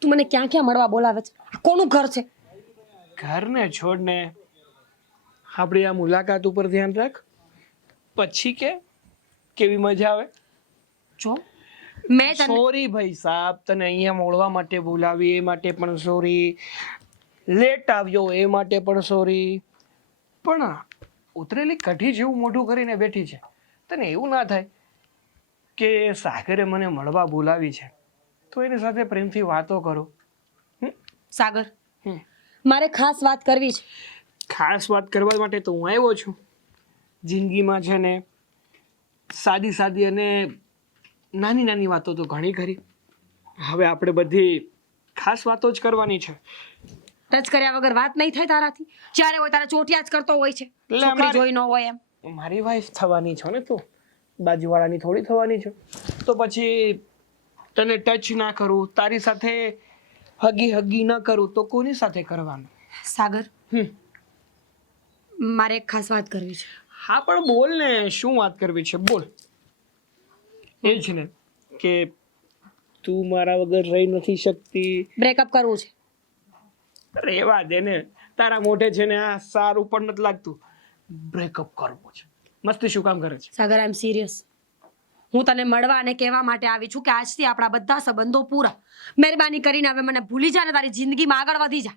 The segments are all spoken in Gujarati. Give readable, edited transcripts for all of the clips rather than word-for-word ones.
તું મને ક્યાં ક્યાં મળવા બોલાવે છે? આ કોનું ઘર છે? ઘરને છોડને આપણી આ મુલાકાત ઉપર ધ્યાન રાખ. પછી કેવી મજા આવે. જો મેં તને સોરી ભાઈ સાહેબ, તને અહીંયા મળવા માટે બોલાવી એ માટે પણ સોરી, લેટ આવ્યો એ માટે પણ સોરી. પણ ઉતરેલી કઢી જેવું મોઢું કરીને બેઠી છે. તને એવું ના થાય કે સાગરે મને મળવા બોલાવી છે તો એની સાથે પ્રેમથી વાતો કરો? સાગર, હમ. મારે ખાસ વાત કરવી છે. ખાસ વાત કરવા માટે તો હું આવ્યો છું. જિંદગીમાં છે ને સાદી સાદી અને નાની નાની વાતો તો ઘણી ખરી. હવે આપણે બધી ખાસ વાતો જ કરવાની છે. ટચ કર્યા વગર વાત નહીં થાય તારાથી. જ્યારે હોય તારા ચોટિયા જ કરતો હોય છે. એટલે છોકરી અમારી- જોઈ ન હોય એમ. મારી વાઈફ થવાની છો ને તું, બાજુવાળાની થોડી થવાની છો. તો પછી તને ટચ ના કરું, તારી સાથે હગી ના કરું તો કોની સાથે કરવાનું? સાગર, હમ. મારે એક ખાસ વાત કરવી છે. હા પણ બોલ ને, શું વાત કરવી છે બોલ. એ જ ને કે તું મારા વગર રહી નથી શકતી. બ્રેકઅપ કરવું છે. રેવા દે ને, તારા મોઢે છે ને આ સારું પણ નથી લાગતું. બ્રેકઅપ કરવું છે, મસ્તી શું કામ કરે છે? સાગર, આઈ એમ સિરિયસ. હું તને મળવા અને કહેવા માટે આવી છું કે આજથી આપણા બધા સંબંધો પૂરા. મહેરબાની કરીને હવે મને ભૂલી જા ને તારી જિંદગીમાં આગળ વધી જા.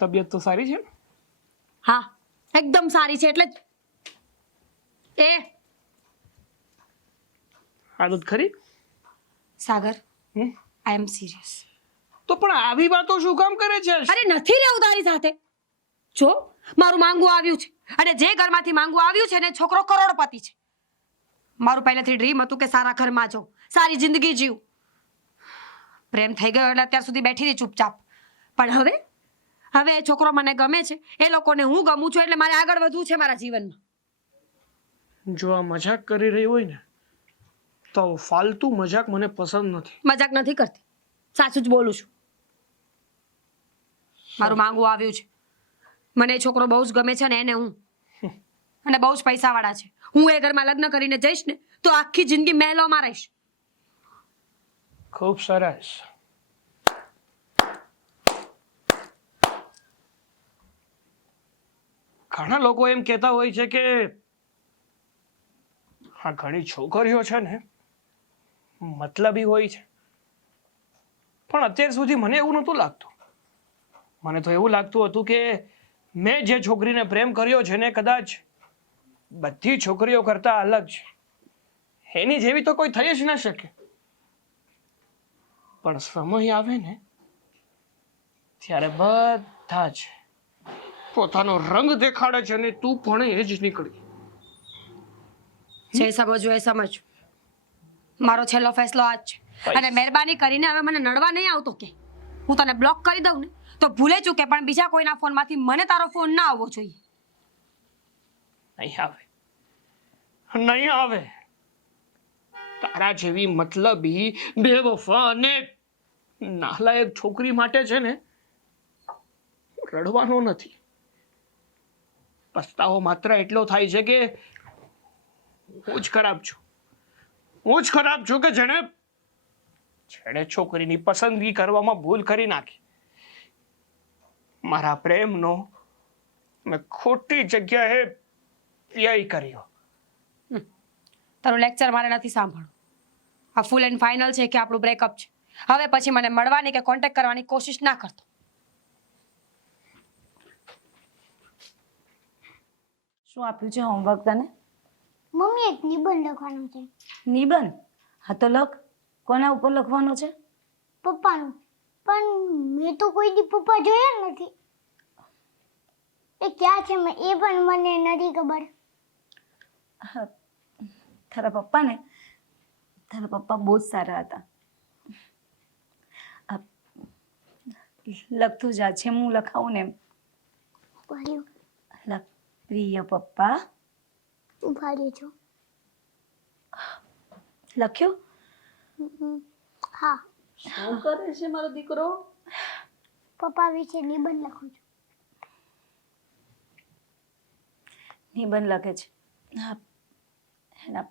તબિયત તો સારી છે ને? હા, એકદમ સારી છે. એટલે જ આદત ખરી? સાગર, હમ? આઈ એમ સિરિયસ. તો પણ આવી વાતો શું કામ કરે છે? અરે નથી રહેવું તારી સાથે. જો મારું માંગવું આવ્યું છે અને જે ઘરમાંથી માંગવું આવ્યું છે ને છોકરો કરોડપતિ છે. મારું પહેલેથી ડ્રીમ હતું કે સારા ઘરમાં જાઉં, સારી જિંદગી જીવું. પ્રેમ થઈ ગયો એટલે અત્યાર સુધી બેઠી હતી ચૂપચાપ. પણ હવે એ છોકરો મને ગમે છે, એ લોકોને હું ગમું છું, એટલે મારે આગળ વધવું છે મારા જીવનમાં. જો આ મજાક કરી રહી હોય ને તો ફાલતુ મજાક મને પસંદ નથી. મજાક નથી કરતી, સાચું જ બોલું છું. મારું માંગવું આવ્યું છે. મને એ છોકરો બહુ જ ગમે છે ને એને હું. અને બહુ જ પૈસાવાળા છે. હું એ ઘરમાં લગ્ન કરીને જઈશ ને તો આખી જિંદગી મહેલોમાં રહીશ. ખૂબ સરસ. ઘણા લોકો એમ કહેતા હોય છે કે આ ઘણી છોકરીઓ છે ને મતલબી હોય છે. પણ અત્યાર સુધી મને એવું નહોતું લાગતું. મને તો એવું લાગતું હતું કે મેં જે છોકરીને પ્રેમ કર્યો છે ને કદાચ બધી છોકરીઓ કરતા અલગ છે. એની જેવી તો કોઈ થઈ જ ના શકે. પણ સમય આવે ને ત્યારે બધા જ પોતાનો રંગ દેખાડે છે અને તું પણ એ જ નીકળી. જે સમજવું એ સમજ. મારો છેલ્લો ફેસલો આજ છે. અને મહેરબાની કરીને હવે મને નડવા નહીં આવતો કે હું તને બ્લોક કરી દઉં ને તો ભૂલે ચૂકે પણ બીજા કોઈના ફોનમાંથી મને તારો ફોન ના આવવો જોઈએ. નહીં આવે, નહીં આવે. તારા જેવી મતલબી, બેવફા અને નાલાયક છોકરી માટે છે ને રડવાનો નથી. પસ્તાવો માત્ર એટલો થાય છે કે હું જ ખરાબ છું. હું જ ખરાબ છું કે જેણે છોકરીની પસંદગી કરવામાં ભૂલ કરી નાખી. મારા પ્રેમનો મેં ખોટી જગ્યાએ વ્યય કર્યો. તારું લેક્ચર મારે નથી સાંભળવું. આ ફૂલ એન્ડ ફાઇનલ છે કે આપણું બ્રેકઅપ છે. હવે પછી મને મળવાની કે કોન્ટેક્ટ કરવાની કોશિશ ના કરતો. શું આપ્યું છે હોમવર્ક તને? મમ્મી એક નિબંધ લખવાનો છે. નિબંધ? હા તો લખ. કોના ઉપર લખવાનો છે? પપ્પાનું. પણ મેં તો કોઈ દી પપ્પા જોયા નથી. એ ક્યાં છે એ પણ મને નથી ખબર. તારા પપ્પાને? તારા પપ્પા બહુ જ સારા હતા. લખતું જા, જેમ હું લખાવું ને એમ. ઉભાર્યું લખ. પ્રિય પપ્પા. ઉભાર્યું છું. લખ્યું? હા. શું કરે છે મારો દીકરો? પપ્પા વિશે નિબંધ લખું છું. નિબંધ લખે છે. હા, એના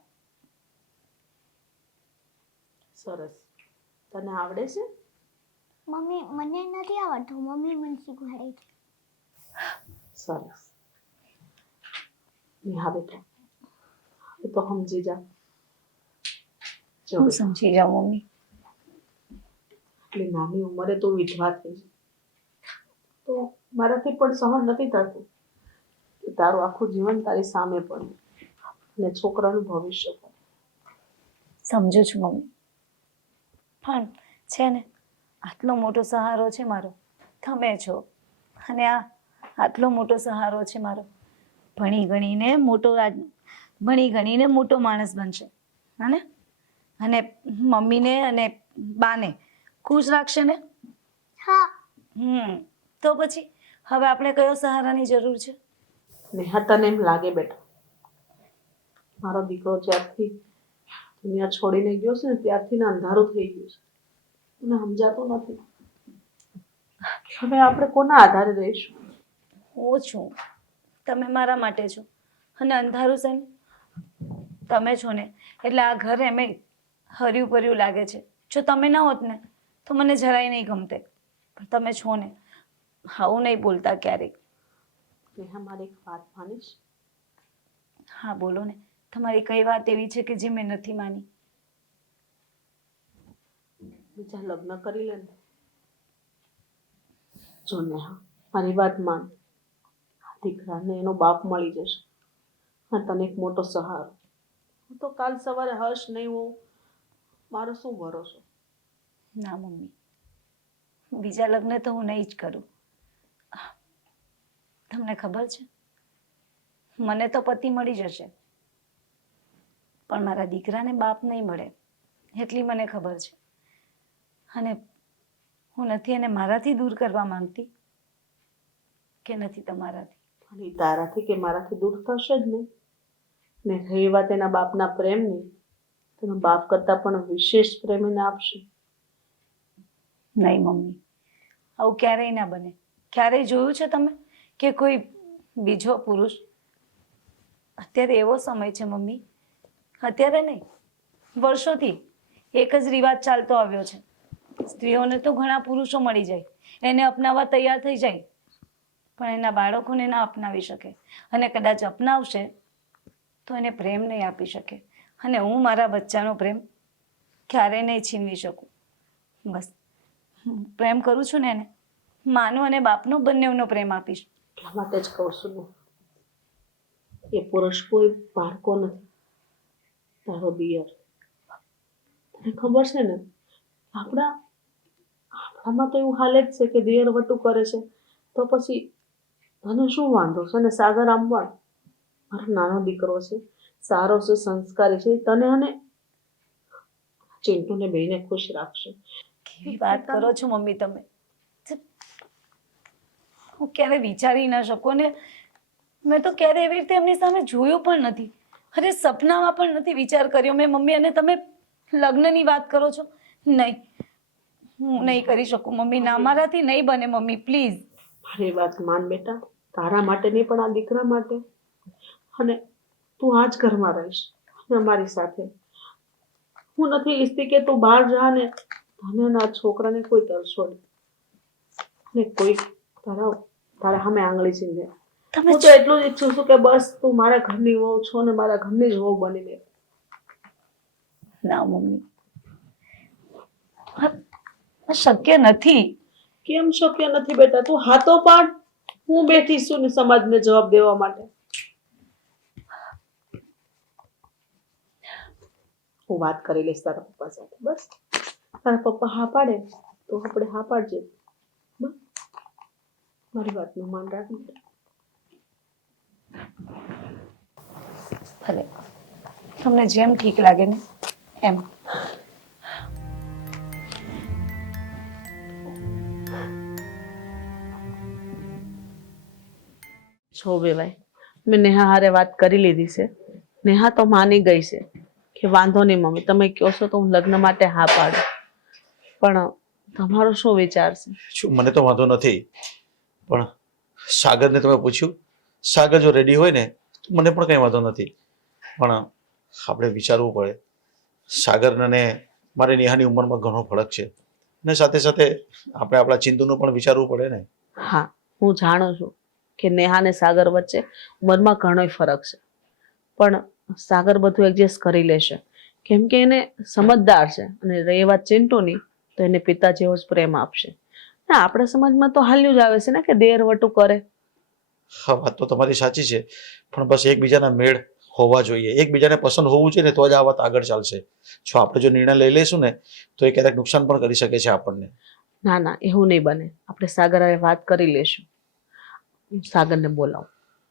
સરસ. તને આવડે છે? મમ્મી મને નથી આવડતું, મમ્મી મને શીખવાડે છે. સરસ. હા બેટા, હવે તો સમજી જા. જો હું બેટા, સમજી જાઉં મમ્મી. આટલી નાની ઉંમરે તું વિધવા થઈ છે. તો મારાથી પણ સહન નથી થતું કે તારું આખું જીવન તારી સામે પડ્યું અને છોકરાનું ભવિષ્ય પણ. સમજુ છું મમ્મી, પણ છે ને આટલો મોટો સહારો છે મારો તમે છો, અને આટલો મોટો સહારો છે મારો. ભણી ગણીને મોટો માણસ બનશે, હા ને? અને મમ્મીને અને બાને ખુશ રાખશે ને? હા. તો પછી હવે આપણે કયો સહારાની જરૂર છે? નેહા, તને એમ લાગે બેટા મારો દીકરો જ્યારથી દુનિયા છોડીને ગયો છે ને ત્યારથી ને અંધારું થઈ ગયું છે, મને સમજાતું નથી હવે આપણે કોના આધારે રહીશું. હું છું, તમે મારા માટે છો, અને અંધારું છે ને તમે છો ને, એટલે આ ઘર એમ હર્યું ભર્યું લાગે છે. જો તમે ના હોત ને તો મને જરાય નહીં ગમતે, પણ તમે છો ને, આવું નહીં બોલતા ક્યારેક. નેહા, મારી એક વાત માનીશ? હા બોલો ને, તમારી કઈ વાત એવી છે કે જે મેં નથી માની? બીજા લગ્ન કરી લે ને. જો નેહા, મારી વાત માન. આ દીકરાને એનો બાપ મળી જશે અને તને એક મોટો સહારો. હું તો કાલ સવારે હર્ષ નહીં હોઉં, મારો શું ભરોસો? ના મમ્મી, બીજા લગ્ન તો હું નહીં જ કરું. તમને ખબર છે, મને તો પતિ મળી જશે, પણ મારા દીકરાને બાપ નહીં મળે એટલી મને ખબર છે. અને હું નથી એને મારાથી દૂર કરવા માંગતી કે નથી તમારાથી. અને ઈ તારાથી કે મારાથી દૂર થશે જ નહીં. ને રહી વાત એના બાપના પ્રેમની, તેનો બાપ કરતાં પણ વિશેષ પ્રેમ એને આપશે. નહીં મમ્મી, આવું ક્યારેય ના બને. ક્યારેય જોયું છે તમે કે કોઈ બીજો પુરુષ? અત્યારે એવો સમય છે મમ્મી, અત્યારે નહીં, વર્ષોથી એક જ રિવાજ ચાલતો આવ્યો છે. સ્ત્રીઓને તો ઘણા પુરુષો મળી જાય, એને અપનાવવા તૈયાર થઈ જાય, પણ એના બાળકોને ના અપનાવી શકે, અને કદાચ અપનાવશે તો એને પ્રેમ નહીં આપી શકે. અને હું મારા બચ્ચાનો પ્રેમ ક્યારેય નહીં છીનવી શકું. બસ પ્રેમ કરું છું ને એને, માનો અને બાપનો બંનેવનો પ્રેમ આપીશ. એટલા માટે જ કહું છું ને, એ પુરુષ કોઈ બાળકો નથી, તારો દિયર. તને ખબર છે ને, આપણામાં તો એવું હાલે જ છે કે દિયર વટું કરે છે તો પછી તને શું વાંધો છે? ને સાગર આંબવાડ મારો નાનો દીકરો છે, સારો છે, સંસ્કારી છે, તને અને ચિંટુને બેને ખુશ રાખશે. કેવી વાત કરો છો મમ્મી તમે! હું ક્યારે વિચારી ના શકું, ને મેં તો ક્યારે એવી રીતે એમની સામે જોયું પણ નથી. અરે સપનામાં પણ નથી વિચાર કર્યો મેં મમ્મી. અને તમે લગ્નની વાત કરો છો? નહીં, હું નહીં કરી શકું મમ્મી. ના, મારાથી નહીં બને મમ્મી, પ્લીઝ. મારી વાત માન બેટા, તારા માટે નહીં પણ આ દીકરા માટે. અને તું આ જ ઘરમાં રહીશ અને અમારી સાથે. હું નથી ઈચ્છતી કે તું બહાર જા ને તને ના છોકરાને કોઈ તરછોડે ને કોઈ તારા સામે આંગળી ચીંધે. તમે હું તો એટલું જ ઈચ્છું છું કે બસ તું મારા ઘરની વહુ છો ને મારા ઘરની જ વહુ બની રહે. ના મમ્મી, આ શક્ય નથી. કેમ શક્ય નથી બેટા? તું હાથો પાડ, હું બેઠી છું ને સમાજને જવાબ દેવા માટે. હું વાત કરી લઈશ તારા પપ્પા સાથે. બસ તારા પપ્પા હા પાડે તો આપણે હા પાડજે. બસ મારી વાતનું માન રાખજે. ભલે, તમને જેમ ઠીક લાગે ને એમ. છો બેવાય, મેં નેહા હારે વાત કરી લીધી છે. નેહા તો માની ગઈ છે કે વાંધો નહીં મમ્મી, તમે કહો છો તો હું લગ્ન માટે હા પાડું. પણ તમારો શું વિચાર છે? શું, મને તો વાંધો નથી, પણ સાગરને તમે પૂછ્યું? સાગર જો રેડી હોય ને તો મને પણ કંઈ વાંધો નથી, પણ આપણે વિચારવું પડે. સાગર અને મારી નેહાની ઉંમરમાં ઘણો ફરક છે અને સાથે સાથે આપણે આપણા ચિંતુનું પણ વિચારવું પડે ને. હા, હું જાણું છું કે નેહા અને સાગર વચ્ચે ઉંમરમાં ઘણોય ફરક છે, પણ સાગર બધું એડજસ્ટ કરી લેશે કેમ કે એને સમજદાર છે. અને રહી વાત ચિંટુની, તો એને પિતા જેવો જ પ્રેમ આપશે. ના, આપણા સમાજમાં તો હાલ્યું જ આવે છે ને કે દેર વટું કરે. હા, વાત તો તમારી સાચી છે, પણ બસ એકબીજાના મેળ હોવા જોઈએ, એકબીજાને પસંદ હોવું જોઈએ ને તો જ આ વાત આગળ ચાલશે. જો આપણે જો નિર્ણય લઈ લઈશું ને તો એ ક્યારેક નુકસાન પણ કરી શકે છે આપણને. ના ના, એવું નહીં બને. આપણે સાગર હારે વાત કરી લેશું. સાગરને બોલાવો.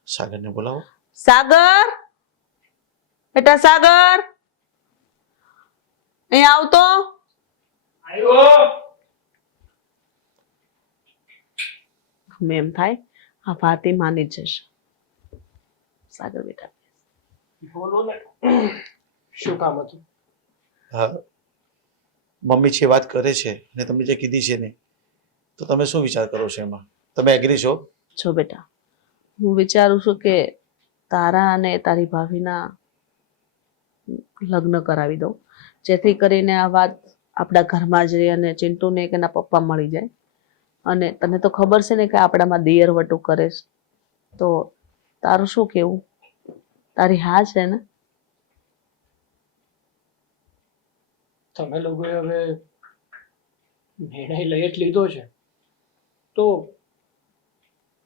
સાગરને બોલાવો. સાગર, બેટા સાગર, અહીં આવતો. ગમે એમ થાય, આ વાત એ માની જ જશે. સાગર બેટા, બોલો ને, શું કામ હતું? હા, મમ્મી છે વાત કરે છે અને તમે જે કીધી છે ને, તો તમે શું વિચાર કરો છો એમાં? તમે એગ્રી છો? જો બેટા, હું વિચારું છું કે તારા અને તારી ભાભીના લગ્ન કરાવી દઉં, જેથી કરીને આ વાત આપણા ઘરમાં જ રહે અને ચિંટુને કે એના પપ્પા મળી જાય. અને તને તો ખબર છે ને કે આપણામાં દિયર વટું કરે છે, તો તારું શું કેવું? તારી હા છે ને? તમે લોકોએ હવે નિર્ણય લઈ જ લીધો છે, તો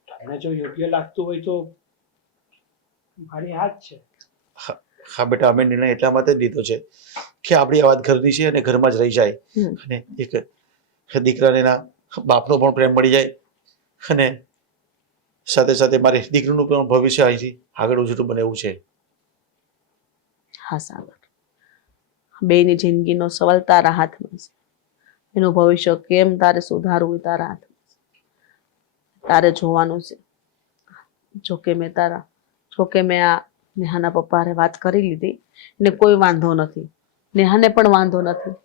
તમને જો યોગ્ય લાગતું હોય તો મારી હાથ છે. હા બેટા, અમે નિર્ણય એટલા માટે જ લીધો છે કે આપણી આ વાત ઘરની છે અને ઘરમાં જ રહી જાય અને એક દીકરાને એના બાપનો પણ પ્રેમ મળી જાય અને સાથે સાથે મારી દીકરીનું પણ ભવિષ્ય અહીંથી આગળ ઉજળું બને એવું છે. હા સાગર, બેની જિંદગીનો સવાલ તારા હાથમાં છે. એનું ભવિષ્ય કેમ તારે સુધારવું એ તારા હાથમાં છે. તારે જોવાનું છે. જોકે મેં આ નેહાના પપ્પા હારે વાત કરી લીધી, ને કોઈ વાંધો નથી, નેહાને પણ વાંધો નથી.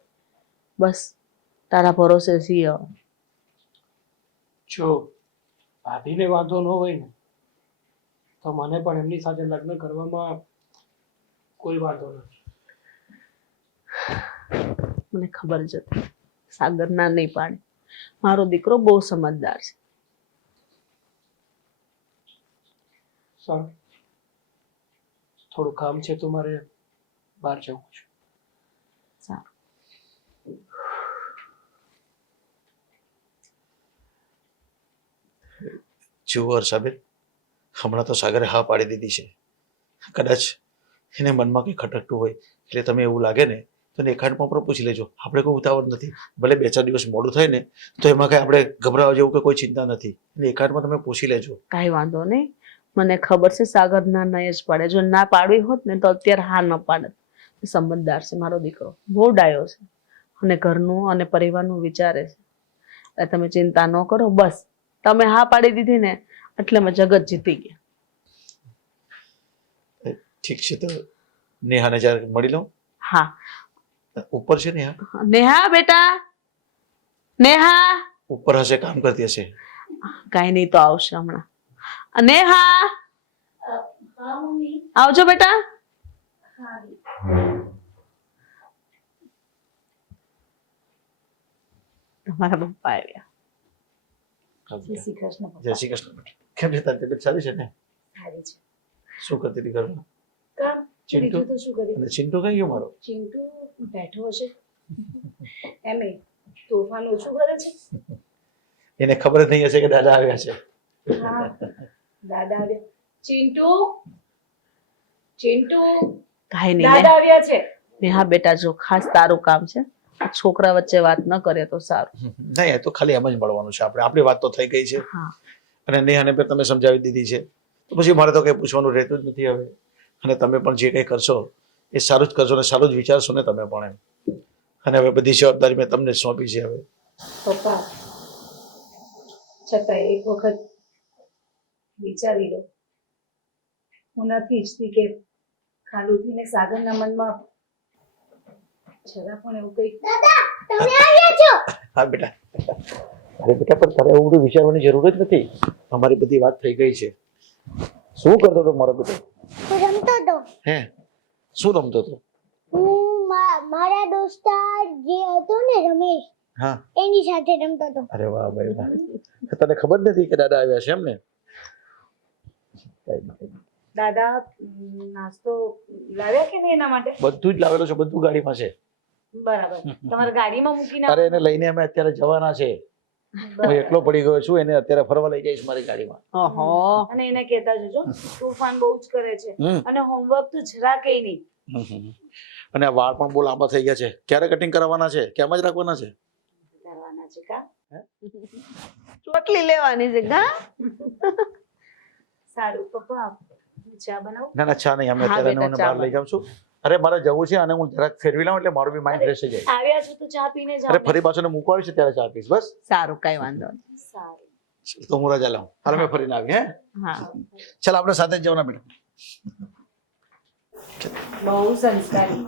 બસ તારા ભરોસે છીએ. જો ભાભીને વાંધો ન હોય ને તો મને પણ એમની સાથે લગ્ન કરવામાં કોઈ વાંધો નથી. મને ખબર જ હતી સાગર ના નહીં પાડે. મારો દીકરો બહુ સમજદાર છે. સારું, થોડું કામ છે તો મારે બહાર જવું છે. સારું. જુઓ હર્ષાબેન, હમણાં તો સાગરે હા પાડી દીધી છે. કદાચ એને મનમાં કંઈ ખટકતું હોય એટલે તમે એવું લાગે ને તો એકાંતમાં પણ પૂછી લેજો. આપણે કોઈ ઉતાવળ નથી, ભલે 2-4 દિવસ મોડું થાય ને તો એમાં કંઈ આપણે ગભરાવા જેવું કે કોઈ ચિંતા નથી. એટલે એકાંતમાં તમે પૂછી લેજો. કાંઈ વાંધો નહીં. મને ખબર છે સાગર ના નહીં જ પાડે. જો ના પાડવી હોત ને તો અત્યારે હા ન પાડત. સમજદાર છે મારો દીકરો, બહુ ડાયો છે અને ઘરનું અને પરિવારનું વિચારે છે. એટલે તમે ચિંતા ન કરો. બસ તમે હા પાડી દીધી ને એટલે મેં જગત જીતી ગયા. ઠીક છે, તો નેહાને જ્યારે મળી લઉં. હા, ઉપર છે નેહા? નેહા બેટા, નેહા. ઉપર હશે, કામ કરતી હશે. કાંઈ નહીં, તો આવશે હમણાં. નેહા, આવજો બેટા. તમારા પપ્પા આવ્યા. જય શ્રી કૃષ્ણ પપ્પા. જય શ્રી કૃષ્ણ. કેમ છે, તારી તબિયત સારી છે ને? સારી છે. શું કરતી હતી ઘરમાં? કામ ચિંટુ? બીજું તો શું કરી? અને ચિંટુ કઈ ગયો મારો? ચિંટુ બેઠો હશે. એમે તોફાન ઓછું કરે છે. એને ખબર જ નહીં હશે કે દાદા આવ્યા છે. હા, દાદા આવ્યા. ચિંટુ, ચિંટુ, કાંઈ નહીં દાદા આવ્યા છે. નેહા બેટા, જો ખાસ તારું કામ છે. આ છોકરા વચ્ચે વાત ન કરે તો સારું. નહીં, એ તો ખાલી એમ જ મળવાનું છે. આપણી વાત તો થઈ ગઈ છે હા, અને નેહાને પણ તમે સમજાવી દીધી છે, તો પછી મારે તો કંઈ પૂછવાનું રહેતું જ નથી હવે. અને તમે પણ જે કંઈ કરશો એ સારું જ કરશો ને સારું જ વિચારશો ને તમે પણ એમ. અને હવે બધી જવાબદારી મેં તમને જ સોંપી છે હવે. પપ્પા, છતાં એક વખત વિચારી લો. હું નથી ઈચ્છતી કે ખાલુથી ને સાગરના મનમાં જરા પણ એવું કંઈક. તમે આવ્યા છો? હા બેટા. અરે બેટા, પણ તારે એવું બધું વિચારવાની જરૂર જ નથી. અમારી બધી વાત થઈ ગઈ છે. શું કરતો હતો મારો બેટો? હું રમતો હતો. હે? શું રમતો હતો? હું મારા દોસ્તાર જે હતો ને રમેશ હા. એની સાથે રમતો હતો. અરે વાહ ભાઈ વાહ. તને ખબર નથી કે દાદા આવ્યા છે એમ ને? દાદા નાસ્તો લાવ્યા કે નહીં એના માટે? બધું જ લાવેલો છે, બધું ગાડીમાં છે. બરાબર. તમારા ગાડીમાં મૂકીને અરે એને લઈને અમે અત્યારે જવાના છે. હું એકલો પડી ગયો છું, એને અત્યારે ફરવા લઈ જઈશ મારી ગાડીમાં. ઓહો. અને એને કહેતા જજો તોફાન બહુ જ કરે છે અને હોમવર્ક તો જરા કઈ નહીં. અને આ વાળ પણ બહુ લાંબા થઈ ગયા છે. ક્યારે કટિંગ કરાવવાના છે? કેમ જ રાખવાના છે? કરવાના છે કા? ચોટલી લેવાની છે ગા. સારું પપ્પા ચા બનાવો. ના ના ચા નહીં, અમે હા, અત્યારે બેટા, એને ચા બહાર લઈ જાઉં છું. અરે મારે જવું છે અને હું જરાક ફેરવી લઉં એટલે મારું બી માઇન્ડ ફ્રેશ થઈ જાય. આવ્યા છો તો ચા પીને જાઓ અરે ને. ફરી પાછું મૂકવા આવ્યું છે ત્યારે ચા પીશ બસ. સારું, કઈ વાંધો નહીં. સારું. તો હું રજા લઉં. હાલ મેં ફરીને આવી. હે હા. ચાલ આપણે સાથે જ જવાના બેટા. બહુ સંસ્કારી.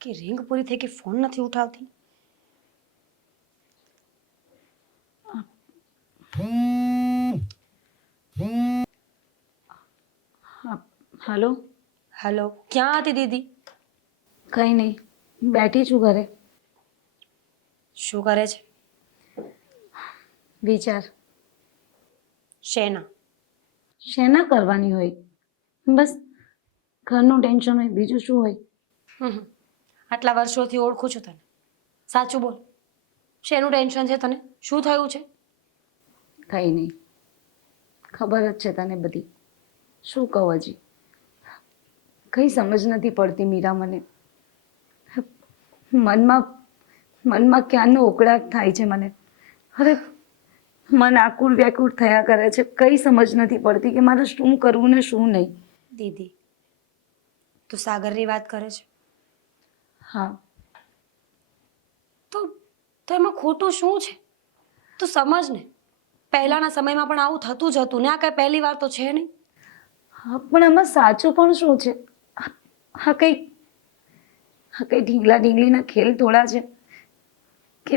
કે રિંગ પૂરી થઈ કે ફોન નથી ઉઠાવતી. હલો. હેલો, ક્યાં હતી દીદી? કઈ નહીં, બેઠી છું ઘરે. શું કરે છે? વિચાર. શેના? શેના કરવાની હોય? બસ ઘરનું ટેન્શન હોય, બીજું શું હોય? આટલા વર્ષોથી ઓળખું છું તને. સાચું બોલ, શેનું ટેન્શન છે તને? શું થયું છે? કઈ નહીં, ખબર જ છે તને બધી. શું કહું હજી? કઈ સમજ નથી પડતી મીરા મને. મનમાં ક્યાંનો ઉકળાટ થાય છે મને. અરે મન આકુળ વ્યાકુળ થયા કરે છે. કઈ સમજ નથી પડતી કે મારે શું કરવું ને શું નહીં. દીદી, તું સાગરની વાત કરે છે? હા. તો એમાં ખોટું શું છે? તું સમજ ને, પહેલાના સમયમાં પણ આવું થતું જ હતું ને. આ કઈ પહેલી વાર તો છે નહીં. હા, પણ આમાં સાચું પણ શું છે? હા કઈ ઢીંગલા ઢીંગલીના ખેલ થોડા છે કે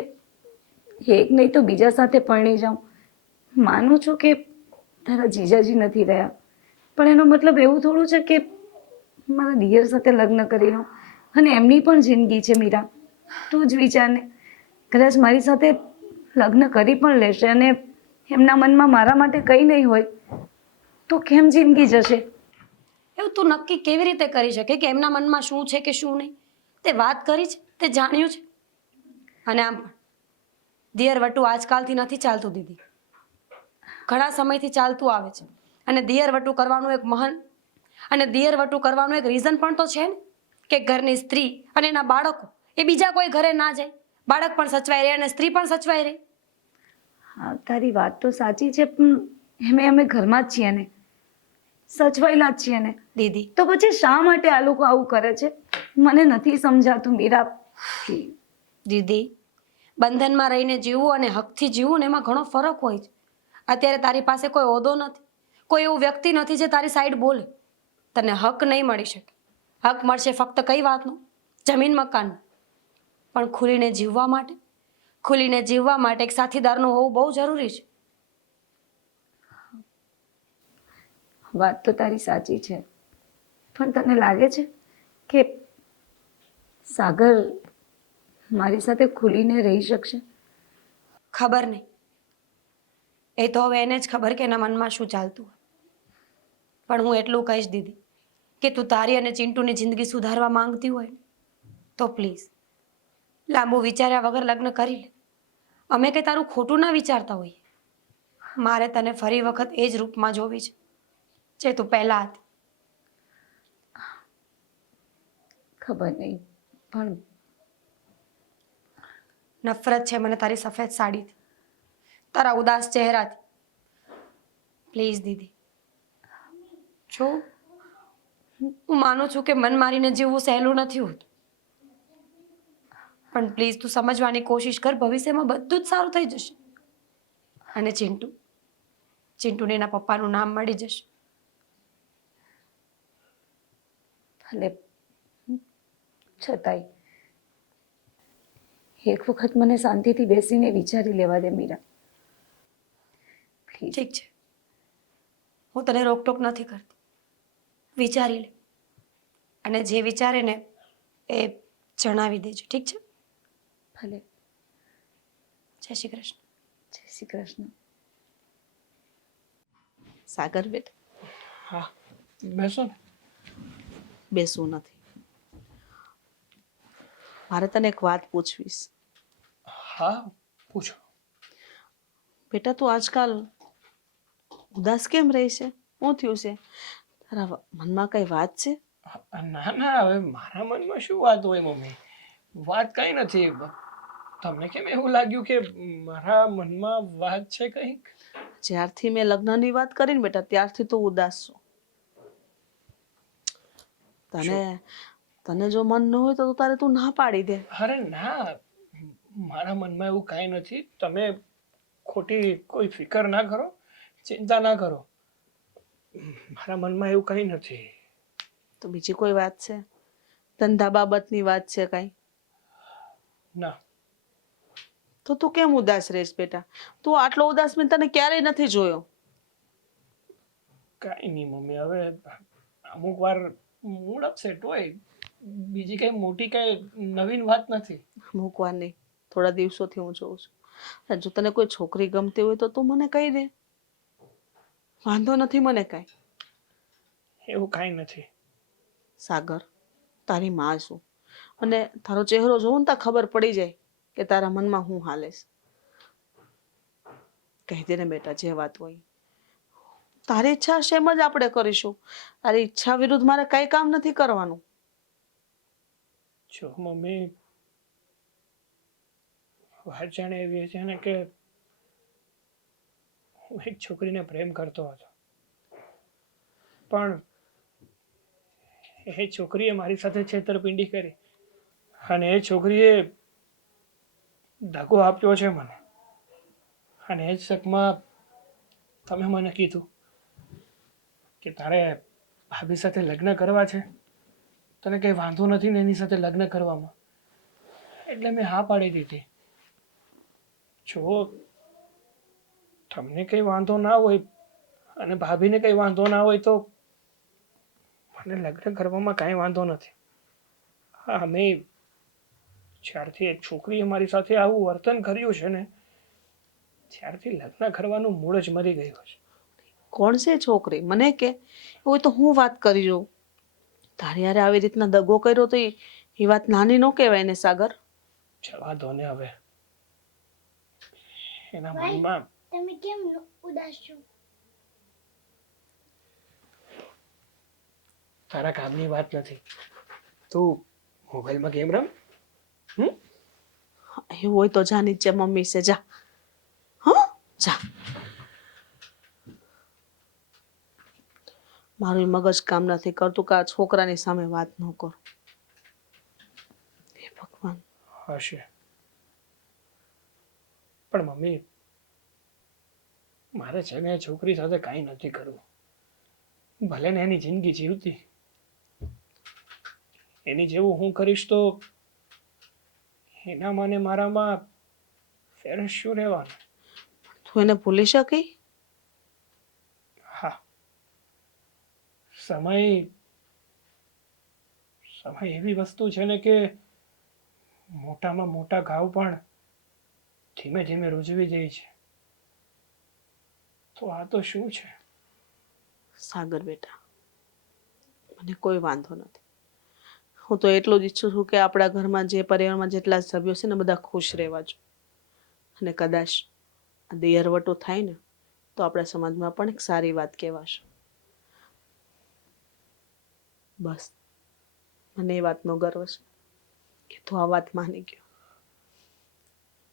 એક નહીં તો બીજા સાથે પરણી જાઉં. માનું છું કે તારા જીજાજી નથી રહ્યા, પણ એનો મતલબ એવું થોડું છે કે મારા દિયર સાથે લગ્ન કરી લઉં. અને એમની પણ જિંદગી છે મીરા, તું જ વિચારને. કદાચ મારી સાથે લગ્ન કરી પણ લેશે અને એમના મનમાં મારા માટે કંઈ નહીં હોય તો કેમ જિંદગી જશે? એવું તું નક્કી કેવી રીતે કરી શકે કે એમના મનમાં શું છે કે શું નહીં? તે વાત કરી છે, તે જાણ્યું છે. અને આમ પણ દિયર વટુ આજકાલથી નથી ચાલતું દીદી, ઘણા સમયથી ચાલતું આવે છે. અને દિયર વટુ કરવાનું એક રીઝન પણ તો છે ને, કે ઘરની સ્ત્રી અને એના બાળકો એ બીજા કોઈ ઘરે ના જાય, બાળક પણ સચવાઈ રહે અને સ્ત્રી પણ સચવાઈ રહે. હા, તારી વાત તો સાચી છે, પણ અમે ઘરમાં જ છીએ ને, સચવાયેલા જ છીએ ને. દીદી, તો પછી શા માટે આ લોકો આવું કરે છે? મને નથી સમજાતું મીરા. દીદી, બંધનમાં રહીને જીવવું અને હકથી જીવવું ને એમાં ઘણો ફરક હોય છે. અત્યારે તારી પાસે કોઈ હોદ્દો નથી, કોઈ એવું વ્યક્તિ નથી જે તારી સાઈડ બોલે. તને હક નહીં મળી શકે. હક મળશે ફક્ત કઈ વાતનો? જમીન મકાનનો. પણ ખુલીને જીવવા માટે એક સાથીદારનું હોવું બહુ જરૂરી છે. વાત તો તારી સાચી છે, પણ તને લાગે છે કે સાગર મારી સાથે ખુલીને રહી શકશે? ખબર નહીં, એ તો હવે એને જ ખબર કે એના મનમાં શું ચાલતું હોય. પણ હું એટલું કહીશ દીદી કે તું તારી અને ચિંટુની જિંદગી સુધારવા માંગતી હોય ને, તો પ્લીઝ લાંબુ વિચાર્યા વગર લગ્ન કરી લે. અમે કંઈ તારું ખોટું ના વિચારતા હોઈએ. મારે તને ફરી વખત એ જ રૂપમાં જોવી છે જે તું પહેલા હતી. ખબર નહીં, પણ નફરત છે મને તારી સફેદ સાડીથી, તારા ઉદાસ ચહેરાથી. પ્લીઝ દીદી, જો હું માનું છું કે મન મારીને જીવવું સહેલું નથી હોતું, પણ પ્લીઝ તું સમજવાની કોશિશ કર. ભવિષ્યમાં બધું જ સારું થઈ જશે. અને ચિંટુને એના પપ્પાનું નામ મળી જશે. ભલે, છતાંય એક વખત મને શાંતિથી બેસીને વિચારી લેવા દે મીરા. ઠીક છે, હું તને રોકટોક નથી કરતી. વિચારી લે, અને જે વિચારે ને એ જણાવી દેજો, ઠીક છે? ભલે. જય શ્રી કૃષ્ણ. જય શ્રી કૃષ્ણ. સાગર બેટા, હા, બેસો ને. બેસવું નથી. મારે તને એક વાત પૂછવીશ. હા, પૂછો. બેટા, તું આજકાલ ઉદાસ કેમ રહી છે? શું થયું છે? તારા મનમાં કઈ વાત છે? ના ના, હવે મારા મનમાં શું વાત હોય મમ્મી? વાત કઈ નથી. તમને કેમ એવું લાગ્યું કે મારા મનમાં વાત છે કંઈક? જ્યારથી મેં લગ્નની વાત કરી ને બેટા, ત્યારથી તું ઉદાસ છો. તને જો મન ન હોય તો તારે તું ના પાડી દે. અરે ના, મારા મનમાં એવું કાંઈ નથી. તમે ખોટી કોઈ ફિકર ના કરો, ચિંતા ના કરો. મારા મનમાં એવું કંઈ નથી. તો બીજી કોઈ વાત છે? ધંધા બાબતની વાત છે કઈ? ના. તો તું કેમ ઉદાસ રહીશ બેટા? તું આટલો ઉદાસ મેં તને ક્યારેય નથી જોયો. કાંઈ નહીં મમ્મી, હવે અમુક વાર મૂડ અપસેટ હોય, બીજી કઈ મોટી કઈ નવીન વાત નથી. મૂકવા નહીં, થોડા દિવસોથી હું જોઉં છું. અને જો તને કોઈ છોકરી ગમતી હોય તો તું મને કહી દે, વાંધો નથી મને કાંઈ. એવું કાંઈ નથી. સાગર, તારી માં છું, અને તારો ચહેરો જોઉં ને ત્યાં ખબર પડી જાય કે તારા મનમાં શું હાલે છે. કહી દે ને બેટા, જે વાત હોય. તારી ઈચ્છા હશે એમ જ આપણે કરીશું. તારી ઈચ્છા વિરુદ્ધ મારે કઈ કામ નથી કરવાનું. જો મમ્મી, વાત જાણે એવી છે ને કે હું એક છોકરીને પ્રેમ કરતો હતો, પણ એ છોકરીએ મારી સાથે છેતરપિંડી કરી, અને એ છોકરીએ દગો આપ્યો છે મને. અને એ જ શકમાં તમે મને કીધું કે તારે ભાભી સાથે લગ્ન કરવા છે, તને કંઈ વાંધો નથી ને એની સાથે લગ્ન કરવામાં, એટલે મેં હા પાડી દીધી. જો તમને કંઈ વાંધો ના હોય અને ભાભીને કંઈ વાંધો ના હોય તો મને લગ્ન કરવામાં કાંઈ વાંધો નથી. હા, મેં જ્યારથી એક છોકરીએ મારી સાથે આવું વર્તન કર્યું છે ને, ત્યારથી લગ્ન કરવાનું મૂળ જ મરી ગયું છે. કોણ છે છોકરી? મને કે. એવું તો હું વાત કરી જોઉં. તારી યારે આવી રીતના દગો કર્યો તો એ વાત નાની ન કહેવાય ને સાગર. જવા દો ને હવે. એના ભાઈ, મનમાં તમે કેમ ઉદાસ છો? તારા કામની વાત નથી. તું મોબાઈલમાં ગેમ રમ. એવું હોય તો જા નીચે મમ્મી છે, જા. હા, જા. મારું મગજ કામ નથી કરતું કે આ છોકરાની સામે વાત ન કરું. હે ભગવાન. હશે, પણ મમ્મી મારે છે ને એ છોકરી સાથે કાંઈ નથી કરવું. ભલે ને એની જિંદગી જીવતી, એની જેવું હું કરીશ તો એનામાં ને મારામાં ફેર શું રહેવાનું? તું એને ભૂલી શકી? હા, સમય એવી વસ્તુ છે ને કે મોટામાં મોટા ઘાવ પણ ધીમે ધીમે રૂઝવી જાય છે. તો આ તો શું છે? સાગર બેટા, મને કોઈ વાંધો નથી. હું તો એટલું જ ઈચ્છું છું કે આપણા ઘરમાં જે પરિવારમાં જેટલા સભ્યો છે ને બધા ખુશ રહેવા જોઈએ. અને કદાચ આ દિયરવટો થાય ને તો આપણા સમાજમાં પણ એક સારી વાત કહેવાશે. બસ મને એ વાતનો ગર્વ છે કે તું આ વાત માની ગયો.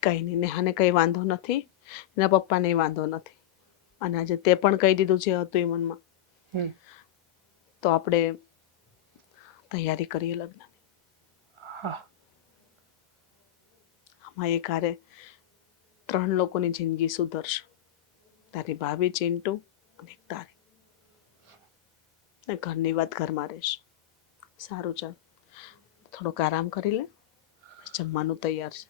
કંઈ નહીં, નેહાને કંઈ વાંધો નથી, એના પપ્પાને વાંધો નથી. અને આજે તે પણ કહી દીધું જે હતું એ મનમાં. તો આપણે તૈયારી કરીએ લગ્નની. હા, આમાં એક હારે 3 લોકોની જિંદગી સુધરશે. તારી ભાભી, ચિંટુ અને એક તારી. ઘરની વાત ઘરમાં રહેશે. સારું, ચાલ થોડોક આરામ કરી લે, જમવાનું તૈયાર છે.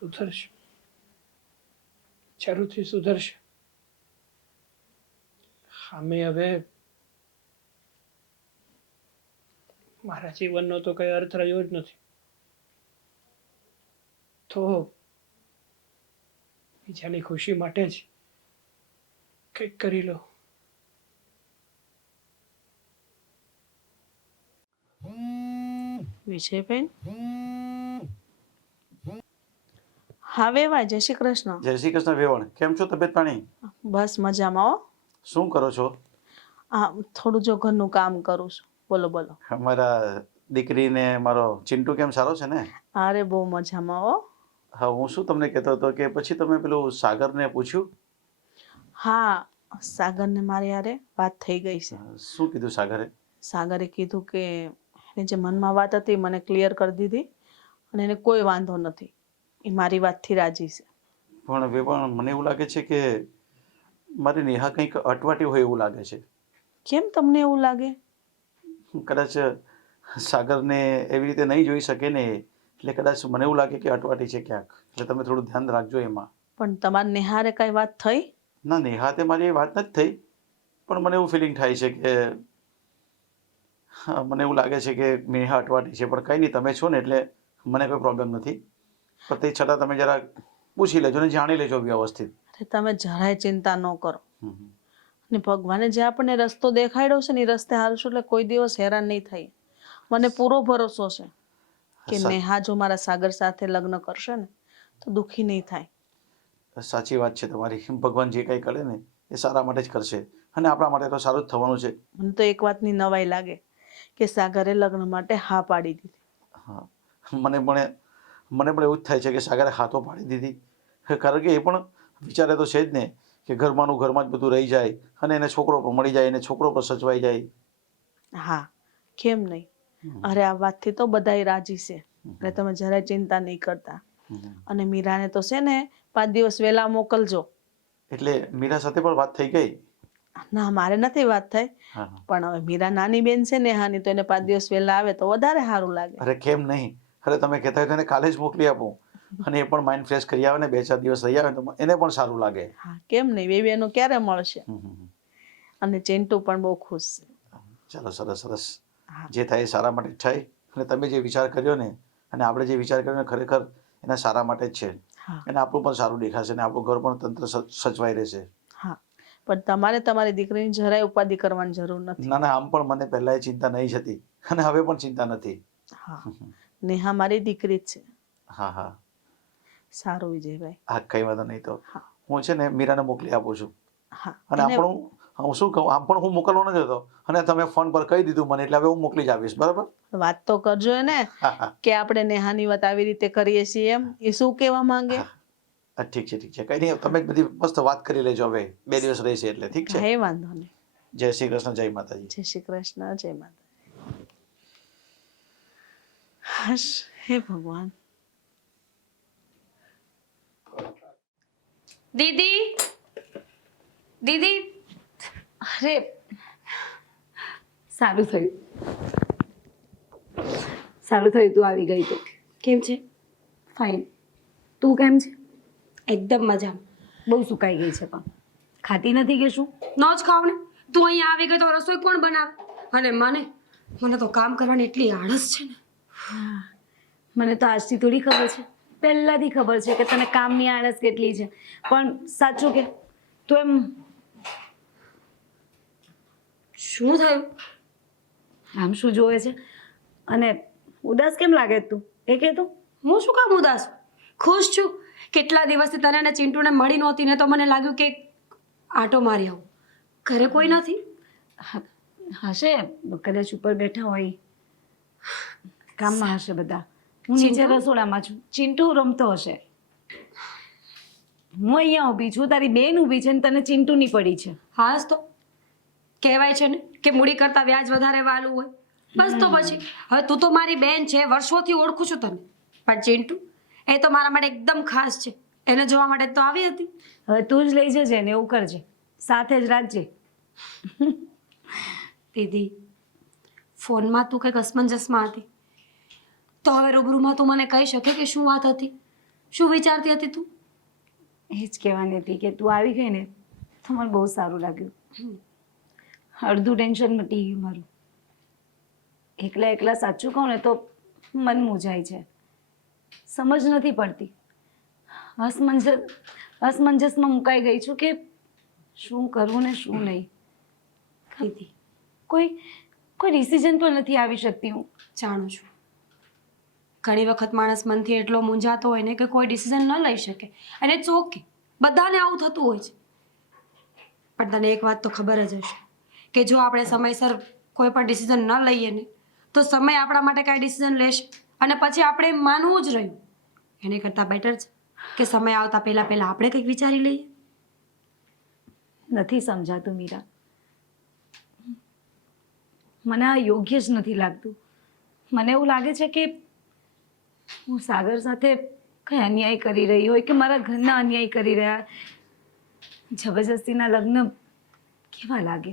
સુધરશે, જરૂરથી સુધરશે. અમે હવે મારા જીવનનો તો કઈ અર્થ રહ્યો જ નથી, તો બીજાની ખુશી માટે જ કંઈક કરી લો. વિજયબેન, હા વેવા, જય શ્રી કૃષ્ણ. જય શ્રી કૃષ્ણ વેવણ, કેમ છો? તબિયત પાણી? બસ મજામાં હો. શું કરો છો? હા, થોડું જો ઘરનું કામ કરું છું. બોલો બોલો. અમારા દીકરીને મારો ચિંટુ કેમ, સારો છે ને? અરે બહુ મજામાં હો. હા, હું શું તમને કહેતો હતો કે પછી તમે પેલું સાગરને પૂછ્યું? હા, સાગરને મારી હારે વાત થઈ ગઈ છે. શું કીધું સાગરે? સાગરે કીધું કે એને જે મનમાં વાત હતી મને ક્લિયર કરી દીધી અને એને કોઈ વાંધો નથી, એ મારી વાતથી રાજી છે. પણ વેવણ, મને એવું લાગે છે કે મારી નેહા કંઈક અટવાટી હોય એવું લાગે છે. કેમ તમને એવું લાગે? કદાચ સાગરને એવી રીતે નહીં જોઈ શકે ને, એટલે કદાચ મને એવું લાગે કે અટવાટી છે ક્યાંક. એટલે તમે થોડું ધ્યાન રાખજો એમાં. પણ તમારે નેહારે કઈ વાત થઈ? ના, નેહા તે મારી એ વાત નથી થઈ, પણ મને એવું ફિલિંગ થાય છે કે મને એવું લાગે છે કે નેહા અટવાટી છે. પણ કંઈ નહીં, તમે છો ને એટલે મને કોઈ પ્રોબ્લેમ નથી. પણ તે છતાં તમે જરા પૂછી લેજો ને જાણી લેજો વ્યવસ્થિત. અરે તમે જરાય ચિંતા ન કરો. હમ. અને ભગવાને જે આપણને રસ્તો દેખાડ્યો છે ને એ રસ્તે હાલશું એટલે કોઈ દિવસ હેરાન નહીં થાય. મને પૂરો ભરોસો છે કે નેહા જો મારા સાગર સાથે લગ્ન કરશે ને તો દુઃખી નહીં થાય. સાચી વાત છે તમારી. ભગવાન જે કંઈ કરે ને એ સારા માટે જ કરશે, અને આપણા માટે તો સારું જ થવાનું છે. મને તો એક વાતની નવાઈ લાગે કે સાગરે લગ્ન માટે હા પાડી દીધી. હા, મને પણ એવું જ થાય છે કે સાગરે હા તો પાડી દીધી. કારણ કે એ પણ વિચારે તો છે જ ને કે ઘરમાંનું ઘરમાં જ બધું રહી જાય અને એને છોકરો પણ મળી જાય, એને છોકરો પણ સચવાઈ જાય. હા, કેમ નહીં. અરે આ વાતથી તો બધાય રાજી છે, એટલે તમે જરાય ચિંતા નહીં કરતા. અને મીરાને તો છે ને 5 દિવસ વહેલા મોકલજો. એટલે મીરા સાથે પણ વાત થઈ ગઈ? ના, મારે નથી વાત થઈ, હા. પણ હવે મીરા નાની બેન છે નેહાની, તો એને 5 દિવસ વહેલા આવે તો વધારે સારું લાગે. અરે કેમ નહીં, અરે તમે કહેતા હોય તો એને કાલે જ મોકલી આપું, અને એ પણ માઇન્ડ ફ્રેશ કરી આવે ને 2-4 દિવસ રહી આવે તો એને પણ સારું લાગે. હા, કેમ નહીં, બે બેનો ક્યારે મળશે. અને ચિંટુ પણ બહુ ખુશ છે. ચાલો, સરસ સરસ. હા. જે થાય એ સારા માટે જ થાય. અને તમે જે વિચાર કર્યો ને, અને આપણે જે વિચાર કર્યો ને, ખરેખર એના સારા માટે જ છે. હા. અને આપણું પણ સારું દેખાશે ને આપણું ઘર પણ તંત્ર સચવાઈ રહેશે. હા, પણ તમારે તમારી દીકરીની જરાય ઉપાધિ કરવાની જરૂર નથી. ના ના, આમ પણ મને પહેલા એ ચિંતા નહીં જ હતી અને હવે પણ ચિંતા નથી. હા, નેહા મારી દીકરી જ છે. હા હા, સારું વિજયભાઈ. હા, કઈ વાંધો નહીં. તો હા. હું છે ને મીરાને મોકલી આપું છું. હા, અને આપણું હું શું કહું, આમ પણ હું મોકલવાનો જ હતો અને તમે ફોન પર કહી દીધું મને, એટલે હવે હું મોકલી જ આપીશ. બરાબર? વાત તો કરજો ને હા હા કે આપણે નેહાની વાત આવી રીતે કરીએ છીએ એમ. એ શું કહેવા માંગે? હા, ઠીક છે ઠીક છે, કંઈ નહીં. તમે બધી મસ્ત વાત કરી લેજો. હવે 2 દિવસ રહેશે એટલે ઠીક છે. કાંઈ વાંધો નહીં. જય શ્રી કૃષ્ણ, જય માતાજી. જય શ્રી કૃષ્ણ, જય માતા. હશ, હે ભગવાન. દીદી, દીદી, અરે સારું થયું, સારું થયું તું આવી ગઈ. તો કેમ છે? ફાઇન. તું કેમ છે? એકદમ મજામાં. બહુ સુકાઈ ગઈ છે, પણ ખાતી નથી કે શું? ન જ ખાવ ને. તું અહીંયા આવી ગઈ તો રસોઈ કોણ બનાવે? અને મને તો કામ કરવાની એટલી આળસ છે ને. મને તો આજથી થોડી ખબર છે, પહેલાંથી ખબર છે કે તને કામની આળસ કેટલી છે. પણ સાચું કે તું એમ શું થયું? આમ શું જોવે છે અને ઉદાસ કેમ લાગે તું એ કે તું? હું શું કામ ઉદાસ છું? ખુશ છું. કેટલા દિવસથી તને અને ચિંટુને મળી નહોતી ને, તો મને લાગ્યું કે આટો મારી આવું. ઘરે કોઈ નથી. હશે, કદાચ ઉપર બેઠા હોય, કામમાં હશે બધા. હું નીચે ચિંટુ? રસોડામાં છું. ચિંટુ રમતો હશે. હું અહીંયા ઊભી છું, તારી બેન ઊભી છે ને તને ચિંટુની પડી છે. હાસ તો કહેવાય છે ને કે મૂડી કરતા વ્યાજ વધારે વાલું હોય. બસ તો પછી હવે તું તો મારી બેન છે, વર્ષોથી ઓળખું છું તને. પણ ચિંટુ એ તો મારા માટે એકદમ ખાસ છે. એને જોવા માટે તો આવી હતી. હવે તું જ લઈ જજે ને એવું કરજે, સાથે જ રાખજે. દીદી, ફોનમાં તું કંઈક અસમંજસમાં હતી, તો હવે રૂબરૂમાં તું મને કહી શકે કે શું વાત હતી? શું વિચારતી હતી તું? એ જ કહેવાની હતી કે તું આવી ગઈ ને તો મને બહુ સારું લાગ્યું. અડધું ટેન્શન મટી ગયું મારું. એકલા એકલા સાચું કહું ને તો મન મૂંઝાય છે. સમજ નથી પડતી. અસમંજસમાં મુકાઈ ગઈ છું કે શું કરવું ને શું નહીં. દીદી, કોઈ ડિસિઝન પર નથી આવી શકતી હું. જાણું છું ઘણી વખત માણસ મનથી એટલો મૂંઝાતો હોય ને કે કોઈ ડિસિઝન ન લઈ શકે, અને ઇટ્સ ઓકે, બધાને આવું થતું હોય છે. પણ તને એક વાત તો ખબર જ હશે કે જો આપણે સમયસર કોઈ પણ ડિસિઝન ન લઈએ ને તો સમય આપણા માટે કાંઈ ડિસિઝન લેશે અને પછી આપણે માનવું જ રહ્યું. એને કરતાં બેટર છે કે સમય આવતા પહેલાં આપણે કંઈક વિચારી લઈએ. નથી સમજાતું મીરા. મને આ યોગ્ય જ નથી લાગતું. મને એવું લાગે છે કે હું સાગર સાથે કંઈ અન્યાય કરી રહી હોય કે મારા ઘરના અન્યાય કરી રહ્યા. જબરજસ્તીના લગ્ન કેવા લાગે?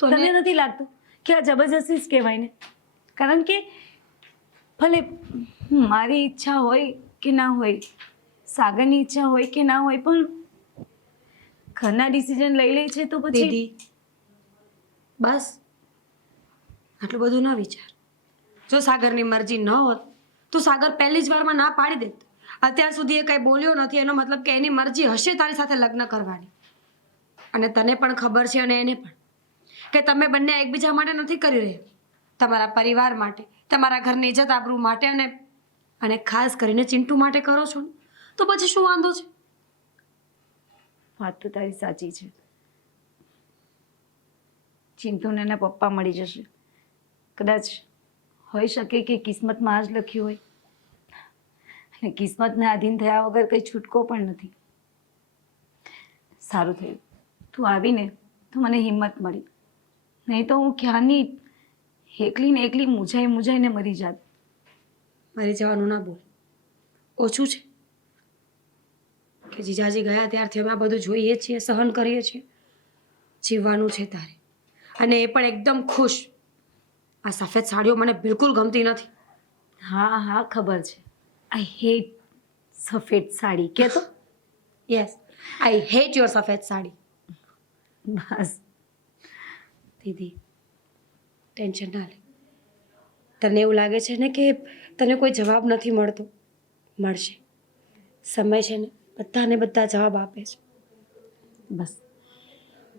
તો તને નથી લાગતું કે આ જબરજસ્તી જ કહેવાય ને? કારણ કે ભલે મારી ઈચ્છા હોય કે ના હોય, સાગરની ઈચ્છા હોય કે ના હોય, પણ ઘરના ડિસિઝન લઈ લે છે તો પછી દીદી બસ આટલું બધું ન વિચાર. જો સાગરની મરજી ન હોત તો સાગર પહેલી જ વારમાં ના પાડી દેત. અત્યાર સુધી એ કંઈ બોલ્યો નથી, એનો મતલબ કે એની મરજી હશે તારી સાથે લગ્ન કરવાની. અને તને પણ ખબર છે અને એને પણ કે તમે બંને એકબીજા માટે નથી કરી રહ્યા, તમારા પરિવાર માટે, તમારા ઘરની ઇજ્જત આબરૂ માટે અને ખાસ કરીને ચિંટુ માટે કરો છો. તો પછી શું વાંધો છે? વાત તો તારી સાચી છે. ચિંતુને એના પપ્પા મળી જશે. કદાચ હોઈ શકે કે કિસ્મતમાં આ જ લખ્યું હોય, અને કિસ્મતને આધીન થયા વગર કંઈ છૂટકો પણ નથી. સારું થયું તું આવીને તો મને હિંમત મળી, નહીં તો હું ક્યારની એકલી ને એકલી મૂંઝાઈને મરી જાત. મારી જવાનું ના બોલ. ઓછું છે કે જીજાજી ગયા ત્યારથી અમે આ બધું જોઈએ છીએ, સહન કરીએ છીએ. જીવવાનું છે તારે, અને એ પણ એકદમ ખુશ. આ સફેદ સાડીઓ મને બિલકુલ ગમતી નથી. હા હા ખબર છે. આઈ હેટ સફેદ સાડી. કે તો યસ, આઈ હેટ યોર સફેદ સાડી. બસ દીદી ટેન્શન ના લે. તને એવું લાગે છે ને કે તને કોઈ જવાબ નથી મળતો? મળશે. સમય છે ને બધા જવાબ આપે છે. બસ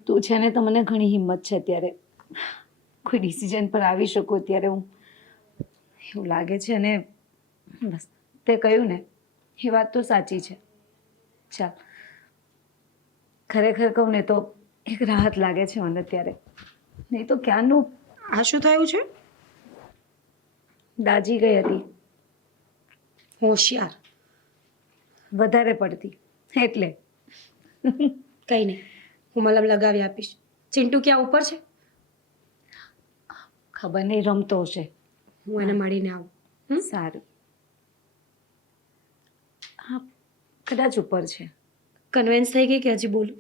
તું છે ને તો મને ઘણી હિંમત છે. અત્યારે કોઈ ડિસિઝન પર આવી શકો ત્યારે હું એવું લાગે છે. અને બસ તે કહ્યું ને એ વાત તો સાચી છે. ચાલ, ખરેખર કહું ને તો એક રાહત લાગે છે મને અત્યારે. નહીં તો ક્યારનું આ શું થયું છે? દાજી ગઈ હતી હોશિયાર. વધારે પડતી, એટલે કંઈ નહીં, હું મલમ લગાવી આપીશ. ચિંટુ ક્યાં ઉપર છે? ખબર નહીં, રમતો હશે. હું એને મળીને આવું. સારું. હા, કદાચ ઉપર છે. કન્વિન્સ થઈ ગઈ કે હજી બોલું?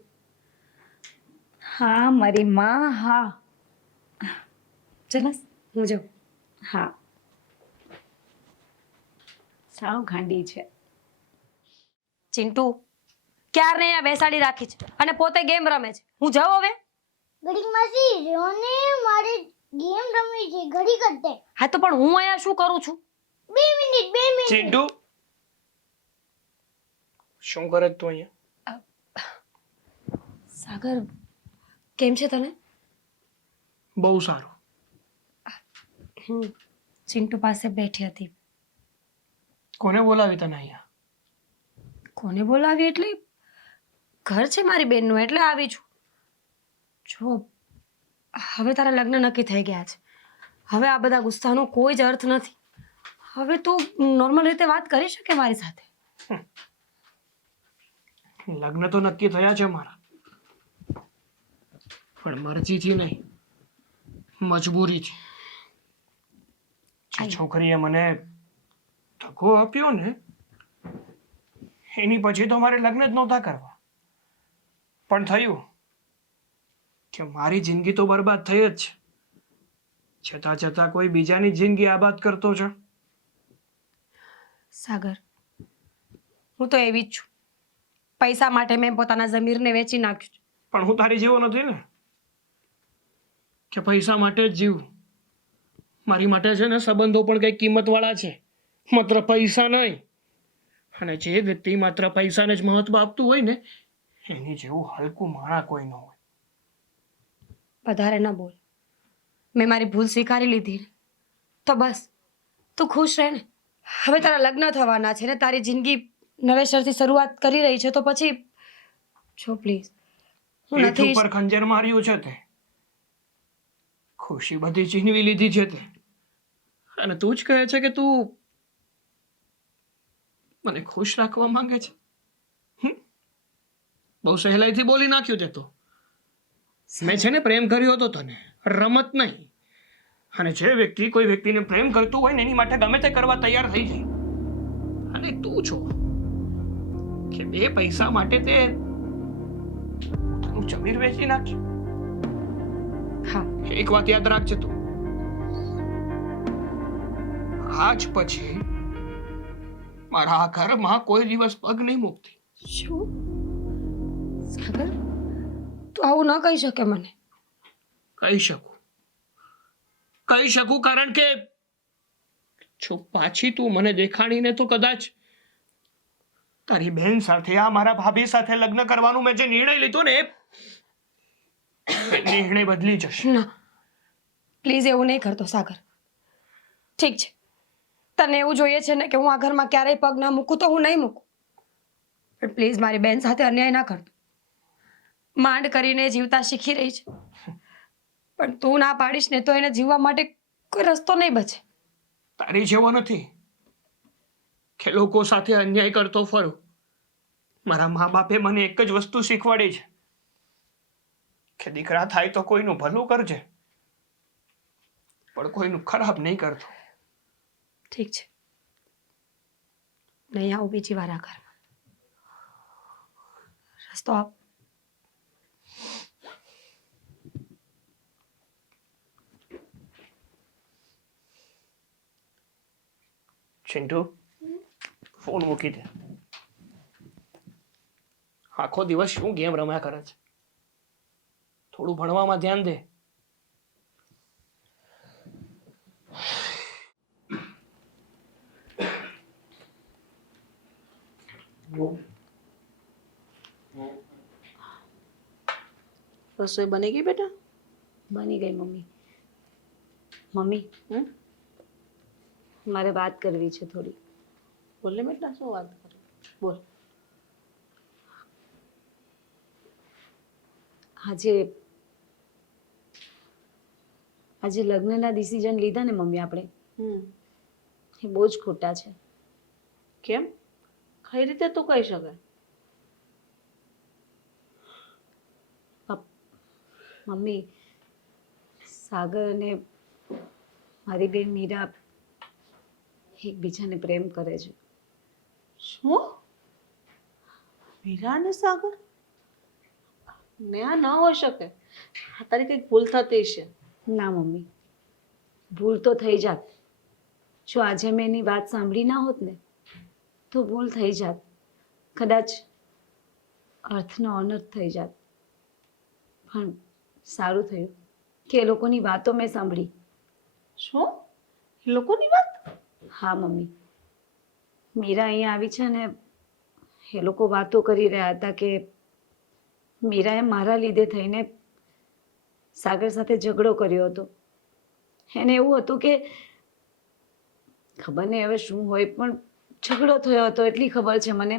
હા મારી માં. હા ચલ હું જાઉં. હા, સાવ ગાંડી છે. ચિંટુ ક્યારને અહીંયા બેસાડી રાખી છે અને પોતે ગેમ રમે છે. હું જાઉં હવે? ઘડીક માસી રોને મારે ગેમ રમવી છે, ઘડી કરતે. હા તો પણ હું અહીંયા શું કરું છું? 2 મિનિટ. ચિંટુ શું કરે તું અહીંયા? સાગર કેમ છે તને? બહુ સારું. હું ચિંટુ પાસે બેઠી હતી. કોને બોલાવી તને અહીંયા? કોને બોલાવી એટલે ઘર છે મારી બેનનું, એટલે આવી છું. જો હવે તારા લગ્ન નક્કી થઈ ગયા છે. હવે આ બધા ગુસ્સાનો કોઈ જ અર્થ નથી. હવે તું નોર્મલ રીતે વાત કરી શકે મારી સાથે. લગ્ન તો નક્કી થયા છે મારા, પણ મરજીથી નહીં, મજબૂરીથી. જે છોકરીએ મને ધક્કો આપ્યો ને એની પછી તો મારે લગ્ન જ નહોતા કરવા, પણ થયું કે મારી જિંદગી તો બરબાદ થઈ જ છે. છતાં છતાં કોઈ બીજાની જિંદગી આબાદ કરતો છે. સાગર હું તો એવી જ છું. પૈસા માટે મેં પોતાના જમીરને વેચી નાખ્યું છે. પણ હું તારી જેવો નથી ને કે પૈસા માટે જ જીવું. મારી માટે છે ને સંબંધો પણ કંઈક કિંમતવાળા છે, માત્ર પૈસા નહીં. અને જે વ્યક્તિ માત્ર પૈસાને જ મહત્વ આપતું હોય ને એની જેવું હલકું માણા કોઈ ન હોય. વધારે ન બોલ. મેં મારી ભૂલ સ્વીકારી લીધી ને તો બસ તું ખુશ રહે ને. હવે તારા લગ્ન થવાના છે ને તારી જિંદગી નવેસરથી શરૂઆત કરી રહી છે તો પછી જો પ્લીઝ હું પીઠ નથી ઉપર ખંજર માર્યું છે તે, ખુશી બધી છીનવી લીધી છે તે, અને તું જ કહે છે કે તું મને ખુશ રાખવા માંગે છે. બહુ સહેલાઈથી બોલી નાખ્યું તે તો. મેં છે ને પ્રેમ કર્યો હતો તને, રમત નહીં. અને જે વ્યક્તિ કોઈ વ્યક્તિને પ્રેમ કરતું હોય ને એની માટે ગમે તે કરવા તૈયાર થઈ જાય. અને તું છો કે બે પૈસા માટે તે પોતાનું જમીર વેચી નાખ્યું. હા એક વાત યાદ રાખજે તું, આજ પછી મારા આ ઘરમાં કોઈ દિવસ પગ નહીં મૂકતી. શું સાગર તું આવું ન કહી શકે મને. કહી શકું કારણ કે જો પાછી તું મને દેખાણીને તો કદાચ તારી બહેન સાથે આ મારા ભાભી સાથે લગ્ન કરવાનું મેં જે નિર્ણય લીધો ને એ નિર્ણય બદલી જશે. ના પ્લીઝ એવું નહીં કરતો સાગર. ઠીક છે તને એવું જોઈએ છે ને કે હું આ ઘરમાં ક્યારેય પગ ના મૂકું તો હું નહીં મૂકું, પણ પ્લીઝ મારી બેન સાથે અન્યાય ના કરતો. માંડ કરીને જીવતા શીખી રહી છે પણ તું ના પાડીશ ને તો એને જીવવા માટે કોઈ રસ્તો નહીં બચે. તારી જેવો નથી કે લોકો સાથે અન્યાય કરતો ફરું. મારા મા બાપે મને એક જ વસ્તુ શીખવાડી છે કે દીકરા થાય તો કોઈનું ભલું કરજે પણ કોઈનું ખરાબ નહીં કરતો. ઠીક છે નહીં આવું બીજી વાર આ ઘરમાં. રસ્તો આપ. ચિંટુ ફોન મૂકી દે. આખો દિવસ શું ગેમ રમ્યા કરે છે, થોડું ભણવામાં ધ્યાન દે. રસોઈ બની ગઈ બેટા? બની ગઈ મમ્મી. મમ્મી મારે વાત કરવી છે થોડી. બોલ ને બેટા, શું વાત કરે? બોલ. આજે લગ્નના ડિસિઝન લીધા ને મમ્મી આપણે એ બહુ જ ખોટા છે. કેમ? કઈ રીતે તું કહી શકે? મમ્મી સાગર અને મારી બેન મીરા એકબીજાને પ્રેમ કરે છે. શું? મીરા અને સાગર? ને આ ન હોઈ શકે. આ તારી કઈક ભૂલ થતી છે. ના મમ્મી ભૂલ તો થઈ જાત. જો આજે મેં એની વાત સાંભળી ના હોત ને તો ભૂલ થઈ જાત. કદાચ અર્થનો અનર્થ થઈ જાત. પણ સારું થયું કે એ લોકોની વાતો મેં સાંભળી. શું? એ લોકોની વાત? હા મમ્મી મીરા અહીંયા આવી છે ને એ લોકો વાતો કરી રહ્યા હતા કે મીરાએ મારા લીધે થઈને સાગર સાથે ઝઘડો કર્યો હતો. એને એવું હતું કે ખબર નહીં હવે શું હોય પણ ઝઘડો થયો હતો એટલી ખબર છે મને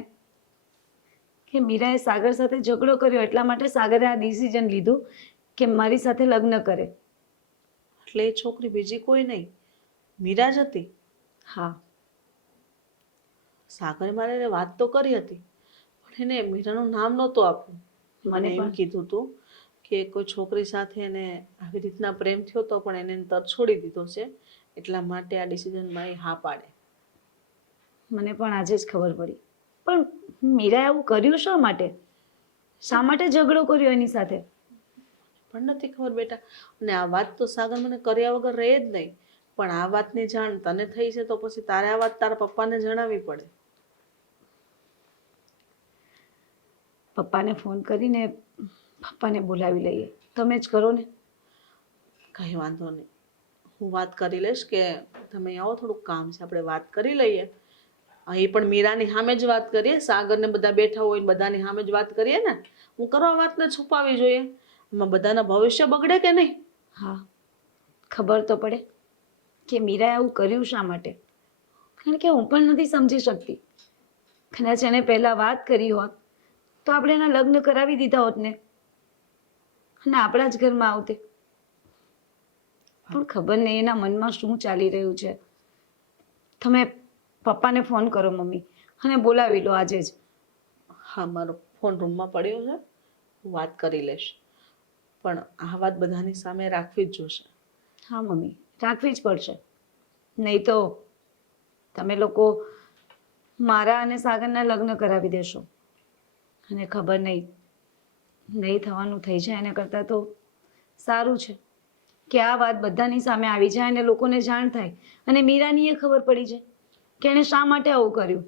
કે મીરાએ સાગર સાથે ઝઘડો કર્યો એટલા માટે સાગરે આ ડિસિઝન લીધું કે મારી સાથે લગ્ન કરે. એટલે એ છોકરી બીજી કોઈ નહીં, મીરા જ હતી. હા સાગરે મારે એને વાત તો કરી હતી પણ એને મીરાનું નામ નહોતું આપ્યું. મને એમ કીધું હતું કે કોઈ છોકરી સાથે એને આવી રીતના પ્રેમ થયો તો પણ એને તર છોડી દીધો છે એટલા માટે આ ડિસિઝનમાં એ હા પાડે. મને પણ આજે જ ખબર પડી. પણ મીરાએ આવું કર્યું શા માટે? શા માટે ઝઘડો કર્યો એની સાથે? પણ નથી ખબર બેટા. અને આ વાત તો સાગર મને કર્યા વગર રહે જ નહીં. પણ આ વાતની જાણ તને થઈ છે તો પછી તારે આ વાત તારા પપ્પાને જણાવવી પડે. પપ્પાને ફોન કરીને પપ્પાને બોલાવી લઈએ. તમે જ કરો ને. કંઈ વાંધો નહીં, હું વાત કરી લઈશ કે તમે આવો, થોડુંક કામ છે, આપણે વાત કરી લઈએ. અહીં પણ મીરાની સામે જ વાત કરીએ, સાગરને બધા બેઠા હોય બધાની સામે જ વાત કરીએ ને. હું કરવા વાતને છુપાવી જોઈએ? એમાં બધાના ભવિષ્ય બગડે કે નહીં? હા, ખબર તો પડે કે મીરાએ આવું કર્યું શા માટે. કારણ કે હું પણ નથી સમજી શકતી. કદાચ એને પહેલાં વાત કરી હોત તો આપણે એના લગ્ન કરાવી દીધા હોત ને, અને આપણા જ ઘરમાં આવતે. પણ ખબર નહીં એના મનમાં શું ચાલી રહ્યું છે. તમે પપ્પાને ફોન કરો મમ્મી, અને બોલાવી લો આજે જ. હા, મારો ફોન રૂમમાં પડ્યો છે, હું વાત કરી લઈશ. પણ આ વાત બધાની સામે રાખવી જ જોશે. હા મમ્મી, રાખવી જ પડશે. નહીં તો તમે લોકો મારા અને સાગરના લગ્ન કરાવી દેશો, અને ખબર નહીં થવાનું થઈ જાય. એના કરતાં તો સારું છે કે આ વાત બધાની સામે આવી જાય અને લોકોને જાણ થાય, અને મીરાની એ ખબર પડી જાય કે એણે શા માટે આવું કર્યું.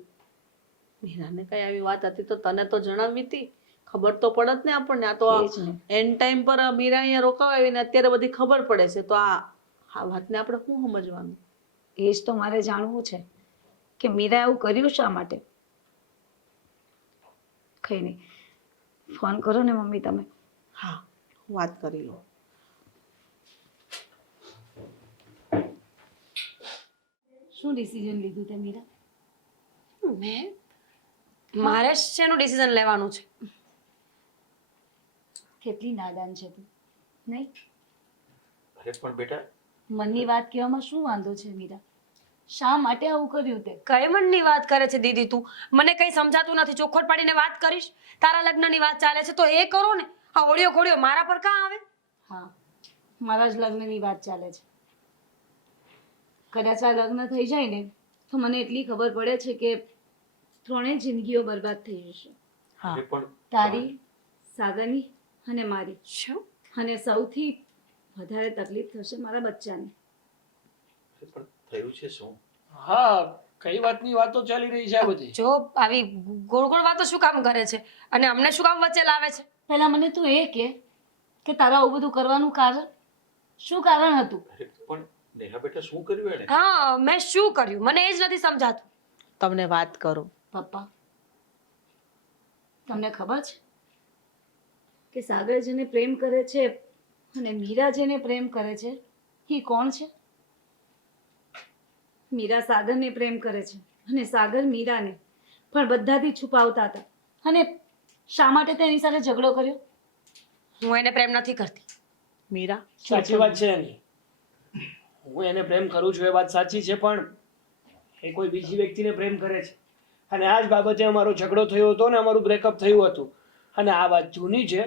મીરાને કઈ આવી વાત હતી તો તને તો જણાવી હતી, ખબર તો પડત ને આપણને. આ તો એ જ ને. એન્ડ ટાઈમ પર મીરા અહીંયા રોકાવા આવીને અત્યારે બધી ખબર પડે છે, તો આ વાતને આપણે શું સમજવાનું? એ જ તો મારે જાણવું છે કે મીરાએ આવું કર્યું શા માટે. કંઈ નહીં, ફોન કરો ને મમ્મી તમે. હા, હું વાત કરી લઉં. શું ડિસિઝન લીધું તે મીરા? મારે શેનું ડિસિઝન લેવાનું છે? કેટલી નાદાન છે તું, નહીં? અરે પણ બેટા, મનની વાત કહેવામાં શું વાંધો છે મીરા? શા માટે આવું કર્યું તે? કઈ મનની વાત કરે છે દીદી તું? મને કઈ સમજાતું નથી. ચોખવટ પાડીને વાત કરીશ. તારા લગ્નની વાત ચાલે છે તો એ કરો ને. આ ઓળિયો ઘોડિયો મારા પર કાં આવે? હા, મારા જ લગ્નની વાત ચાલે છે. કદાચ આ લગ્ન થઈ જાય ને તો મને એટલી ખબર પડે છે કે ત્રણેય જિંદગીઓ બરબાદ થઈ જશે. હા, અરે પણ તારી, સાગરની અને મારી. શું? અને સૌથી વધારે તકલીફ થશે મારા બચ્ચાને. પણ થયું છે શું? હા, કઈ વાતની વાતો ચાલી રહી છે આ બધી? જો આવી ગોળ ગોળ વાતો શું કામ કરે છે અને અમને શું કામ વચ્ચે લાવે છે? પહેલા મને તું એ કે તારા આવું બધું કરવાનું કારણ શું કારણ હતું? અરે પણ નેહા બેટા, શું કર્યું એણે? હા, મેં શું કર્યું મને એ જ નથી સમજાતું. તમને વાત કરું. પપ્પા, તમને ખબર છે કે સાગર જેને પ્રેમ કરે છે અને મીરા જેને પ્રેમ કરે છે એ કોણ છે? મીરા સાગરને પ્રેમ કરે છે અને સાગર મીરાને. પણ બધાથી છુપાવતા હતા. અને શા માટે તેની સાથે ઝઘડો કર્યો? હું એને પ્રેમ નથી કરતી. મીરા, સાચી વાત છે એની. હું એને પ્રેમ કરું છું એ વાત સાચી છે, પણ એ કોઈ બીજી વ્યક્તિને પ્રેમ કરે છે. અને આ જ બાબતે અમારો ઝઘડો થયો હતો ને અમારું બ્રેકઅપ થયું હતું. અને આ વાત જૂની છે,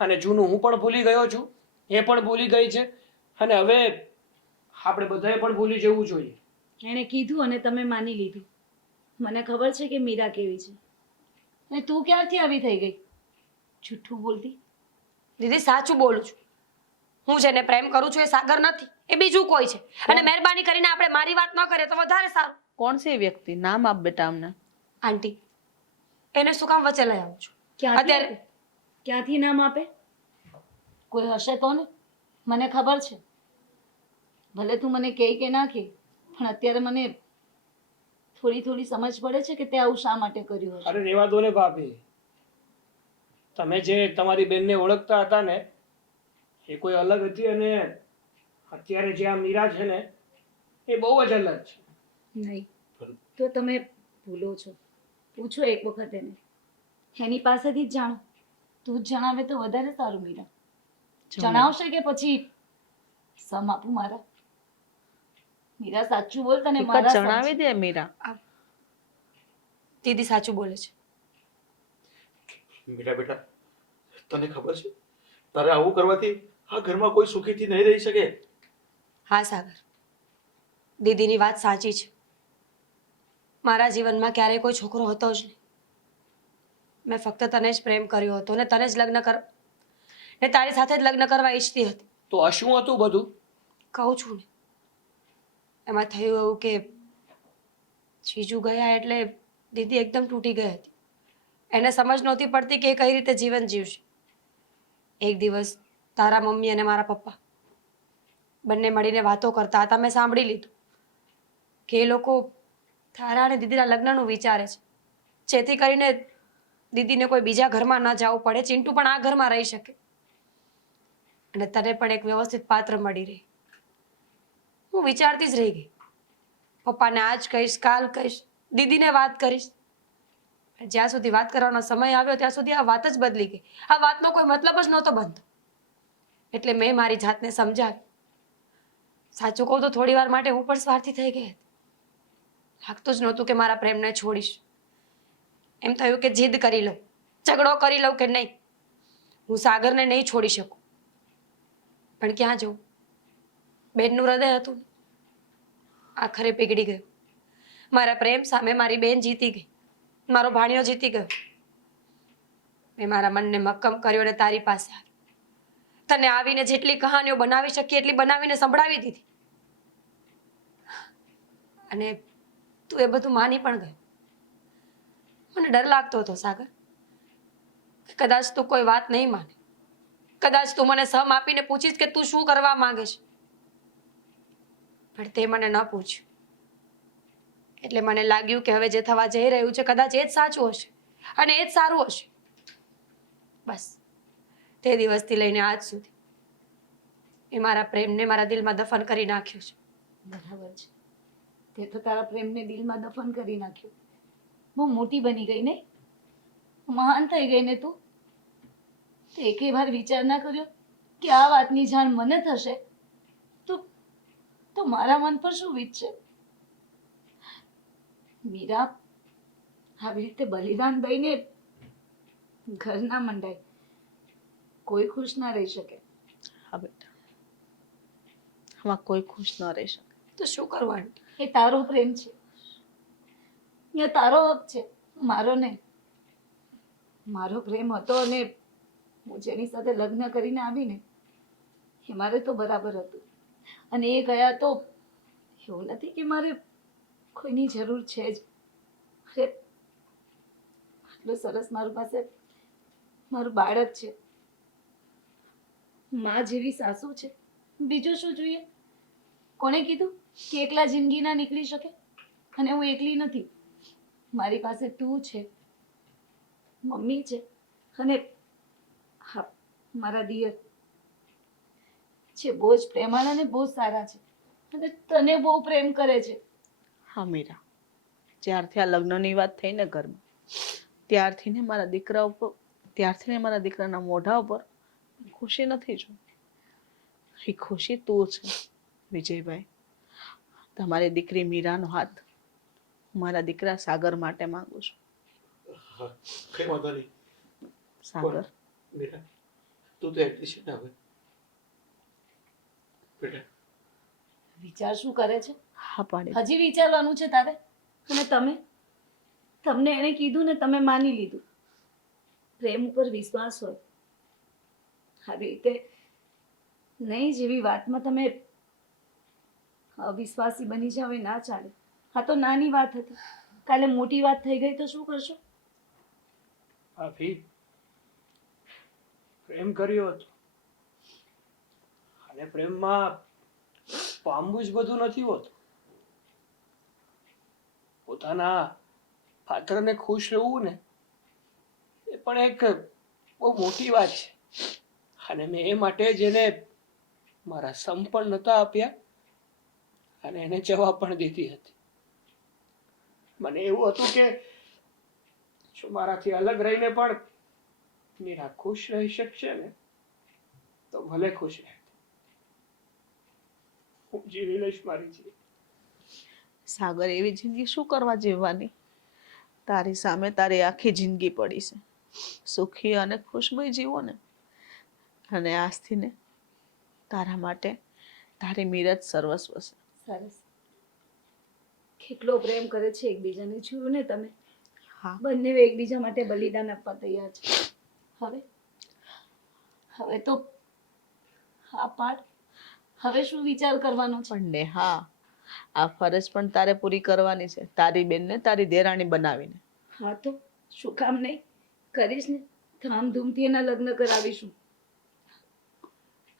અને જૂનું હું પણ ભૂલી ગયો છું, એ પણ ભૂલી ગઈ છે. અને હવે આપણે બધાએ પણ ભૂલી જવું જોઈએ. એણે કીધું અને તમે માની લીધું. મને ખબર છે કે મીરા કેવી છે. અને તું ક્યારથી આવી થઈ ગઈ જૂઠું બોલતી? દીદી સાચું બોલું છું. હું જેને પ્રેમ કરું છું એ સાગર નથી, એ બીજું કોઈ છે. અને મહેરબાની કરીને આપણે મારી વાત ન કરીએ તો વધારે સારું. કોણ છે એ વ્યક્તિ? નામ આપ બેટા અમને. આંટી, એને શું કામ વચ્ચે લઈ આવું છું? ક્યાંથી નામ આપે? કોઈ હશે તો ને. મને ખબર છે. ભલે તું મને કહે કે ના કહે, પણ અત્યારે મને થોડી સમજ પડે છે કે તે આવું શા માટે કર્યું હશે. અરે રેવા દો ને ભાભી. તમે જે તમારી બેનને ઓળખતા હતા ને એ કોઈ અલગ હતી, અને અત્યારે જે આ મીરા છે ને એ બહુ જ અલગ છે. નહીં તો તમે ભૂલો છો. પૂછો એક વખત એને. એની પાસેથી જ જાણો. તું જ જણાવે તો વધારે સારું મીરા. જણાવશે કે પછી સમ આપું મારા? મીરા સાચું બોલ, તને એક જ મારા જણાવી દે મીરા. દીદી સાચું બોલે છે. મીરા બેટા, તને ખબર છે તારે આવું કરવાથી આ ઘરમાં કોઈ સુખીથી નહીં રહી શકે. હા સાગર, દીદીની વાત સાચી છે. મારા જીવનમાં ક્યારેય કોઈ છોકરો હતો જ નહીં. મેં ફક્ત તને જ પ્રેમ કર્યો હતો ને તને જ ને તારી સાથે જ લગ્ન કરવા ઈચ્છતી હતી. તો આ શું હતું બધું? કહું છું ને, એમાં થયું એવું કે જીજુ ગયા એટલે દીદી એકદમ તૂટી ગઈ હતી. એને સમજ નહોતી પડતી કે એ કઈ રીતે જીવન જીવશે. એક દિવસ તારા મમ્મી અને મારા પપ્પા બંને મળીને વાતો કરતા હતા. મેં સાંભળી લીધું કે એ લોકો તારા અને દીદીના લગ્નનું વિચારે છે, જેથી કરીને દીદીને કોઈ બીજા ઘરમાં ન જવું પડે, ચિંટુ પણ આ ઘરમાં રહી શકે અને તને પણ એક વ્યવસ્થિત પાત્ર મળી રહે. હું વિચારતી જ રહી ગઈ, પપ્પાને આજ કહીશ, કાલ કહીશ, દીદીને વાત કરીશ. જ્યાં સુધી વાત કરવાનો સમય આવ્યો ત્યાં સુધી આ વાત જ બદલી ગઈ. આ વાતનો કોઈ મતલબ જ નહોતો બનતો. એટલે મેં મારી જાતને સમજાવી. સાચું કહું તો થોડી વાર માટે હું પણ સ્વાર્થી થઈ ગઈ હતી. લાગતું જ નહોતું કે મારા પ્રેમને છોડીશ. એમ થયું કે જીદ કરી લઉં, ઝઘડો કરી લઉં કે નહીં, હું સાગરને નહીં છોડી શકું. પણ ક્યાં જવું? બેનનું હૃદય હતું ને, આખરે પીગળી ગયું. મારા પ્રેમ સામે મારી બેન જીતી ગઈ, મારો ભાણિયો જીતી ગયો. મેં મારા મનને મક્કમ કર્યો અને તારી પાસે આવી. તને આવીને જેટલી કહાનીઓ બનાવી શકી એટલી બનાવીને સંભળાવી દીધી અને તું એ બધું માની પણ ગયો. મને ડર લાગતો હતો સાગર કે કદાચ તું કોઈ વાત નહીં માને, કદાચ તું મને સમ આપીને પૂછીશ કે તું શું કરવા માંગે છે. પણ તે મને ન પૂછ્યું. એટલે મને લાગ્યું કે હવે જે થવા જઈ રહ્યું છે કદાચ એ જ સાચું હશે અને એ જ સારું હશે. બસ તે દિવસથી લઈને આજ સુધી એ મારા પ્રેમને મારા દિલમાં દફન કરી નાખ્યો છે. બરાબર છે, તે તો તારા પ્રેમને દિલમાં દફન કરી નાખ્યું. બહુ મોટી બની ગઈ ને, મહાન થઈ ગઈ ને તું. તે એકે વાર વિચાર ના કર્યો કે આ વાતની જાણ મને થશે તો મારા મન પર શું વીતશે. મીરા આવી રીતે બલિદાન દઈને ઘર ના મંડાય, કોઈ ખુશ ના રહી શકે. હા બેટા, આમાં કોઈ ખુશ ન રહી શકે. તો શું કરવાનું? એ તારો પ્રેમ છે, એ તારો હક છે, મારો નહીં. મારો પ્રેમ હતો અને હું જેની સાથે લગ્ન કરીને આવીને એ મારે તો બરાબર હતું. અને એ ગયા તો એવું નથી કે મારે કોઈની જરૂર છે જ. અરે આટલું સરસ મારું પાસે મારું બાળક છે, માં જેવી સાસુ છે, બીજું શું જોઈએ? કોણે કીધું કે એકલા જિંદગી ના નીકળી શકે? અને હું એકલી નથી, મારી પાસે તું છે, મમ્મી છે અને હા મારા દિયર છે. બહુ જ પ્રેમાળ અને બહુ સારા છે અને તને બહુ પ્રેમ કરે છે. હા મીરા, જ્યારથી આ લગ્નની વાત થઈ ને ઘરમાં, ત્યારથી ને મારા દીકરા ઉપર, ત્યારથી ને મારા દીકરાના મોઢા ઉપર ખુશી નથી જોઈ. એ ખુશી તું છે વિજયભાઈ. તમારી દીકરી મીરાનો હાથ હું મારા દીકરા સાગર માટે માંગુ છું. હા, કઈ વાંધો નહીં. સાગર, મીરા, તું તો એકલી છે ને હવે બેટા. વિચાર શું કરે છે? હા પાડી. હજી વિચારવાનું છે તારે? અને તમને એણે કીધું ને તમે માની લીધું. પ્રેમ ઉપર વિશ્વાસ હોય, આવી રીતે નહીં જેવી વાતમાં તમે અવિશ્વાસી બની જાવ એ ના ચાલે. આ તો નાની વાત હતી, કાલે મોટી વાત થઈ ગઈ તો શું કરશો? ભાભી, પ્રેમ કર્યો હતો અને પ્રેમમાં પામવું જ બધું નથી હોતું. પોતાના પાત્રને ખુશ રહેવું ને એ પણ એક બહુ મોટી વાત છે. અને મેં એ માટે જ એને મારા સમ પણ નહોતા આપ્યા અને એને જવાબ પણ દીધી હતી. મને એવું હતું કે જો મારાથી અલગ રહીને પણ મીરા ખુશ રહી શકશે ને તો ભલે ખુશ રહે, હું જીવી લઈશ મારી જીવી. સાગર, એવી જિંદગી શું કરવા જીવવાની? તારી સામે તારી આખી જિંદગી પડી છે. સુખી અને ખુશમય જીવો ને. અને આજથી ને તારા માટે તારી મીરા જ સર્વસ્વ છે. સરસ, કેટલો પ્રેમ કરે છે એકબીજાને, જોયું ને તમે? હા, બંને એકબીજા માટે બલિદાન આપવા તૈયાર છે. હવે તો આ પાઠ હવે શું વિચાર કરવાનો છે? પણ ને હા, આ ફરજ પણ તારે પૂરી કરવાની છે, તારી બેનને તારી દેરાણી બનાવીને. હા તો શું કામ નહીં? કરીશ ને ધામધૂમથી એના લગ્ન કરાવીશું.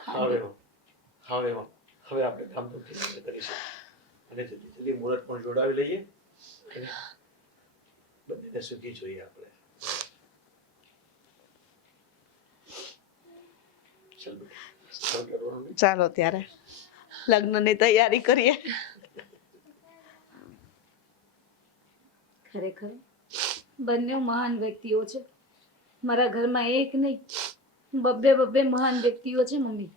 હવે આપણે ધામધૂમથી લગ્ન કરીશું અને જલ્દી મુહૂર્ત પણ જોડાવી લઈએ અને બંનેને સુખી જોઈએ આપણે. ચાલ બેટા, ચાલ કરવાનું નહીં. ચાલો ત્યારે લગ્નની તૈયારી કરીએ. ખરેખર બંને મહાન વ્યક્તિઓ છે. મારા ઘરમાં એક નહીં બબ્બે મહાન વ્યક્તિઓ છે મમ્મી.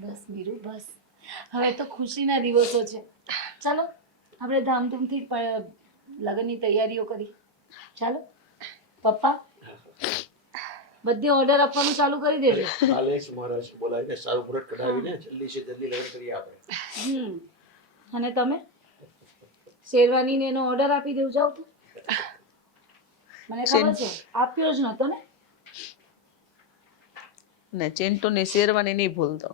બસ વીરુ બસ, હવે તો ખુશીના દિવસો છે. ચાલો આપણે ધામધૂમથી લગ્નની તૈયારીઓ કરી. ચાલો પપ્પા બધે ઓર્ડર આપવાનું ચાલુ કરી દેજો. કાલે જ મહારાજ બોલાવીને સારું મુહૂર્ત કઢાવીને જલ્દી લગ્ન કરીએ આપણે. અને તમે શેરવાનીને એનો ઓર્ડર આપી દેવું જાવ તો. મને ખબર છે આપ્યો જ નતો ને. ને ચિંટુની શેરવાની નહીં ભૂલતો.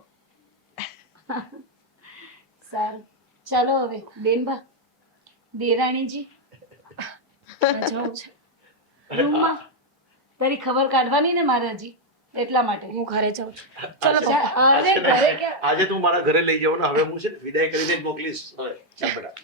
સારું ચાલો હવે બેનબા દેરાણીજી મારે જવું છે રૂમમાં. તારી ખબર કાઢવાની ને મારે હજી એટલા માટે હું ઘરે જાઉં છું. ચલો અરે ઘરે ક્યાં? આજે તું મારા ઘરે લઈ જાવ ને, હવે હું છે ને વિદાય કરીને જ મોકલીશ. હવે ચાલ બેટા.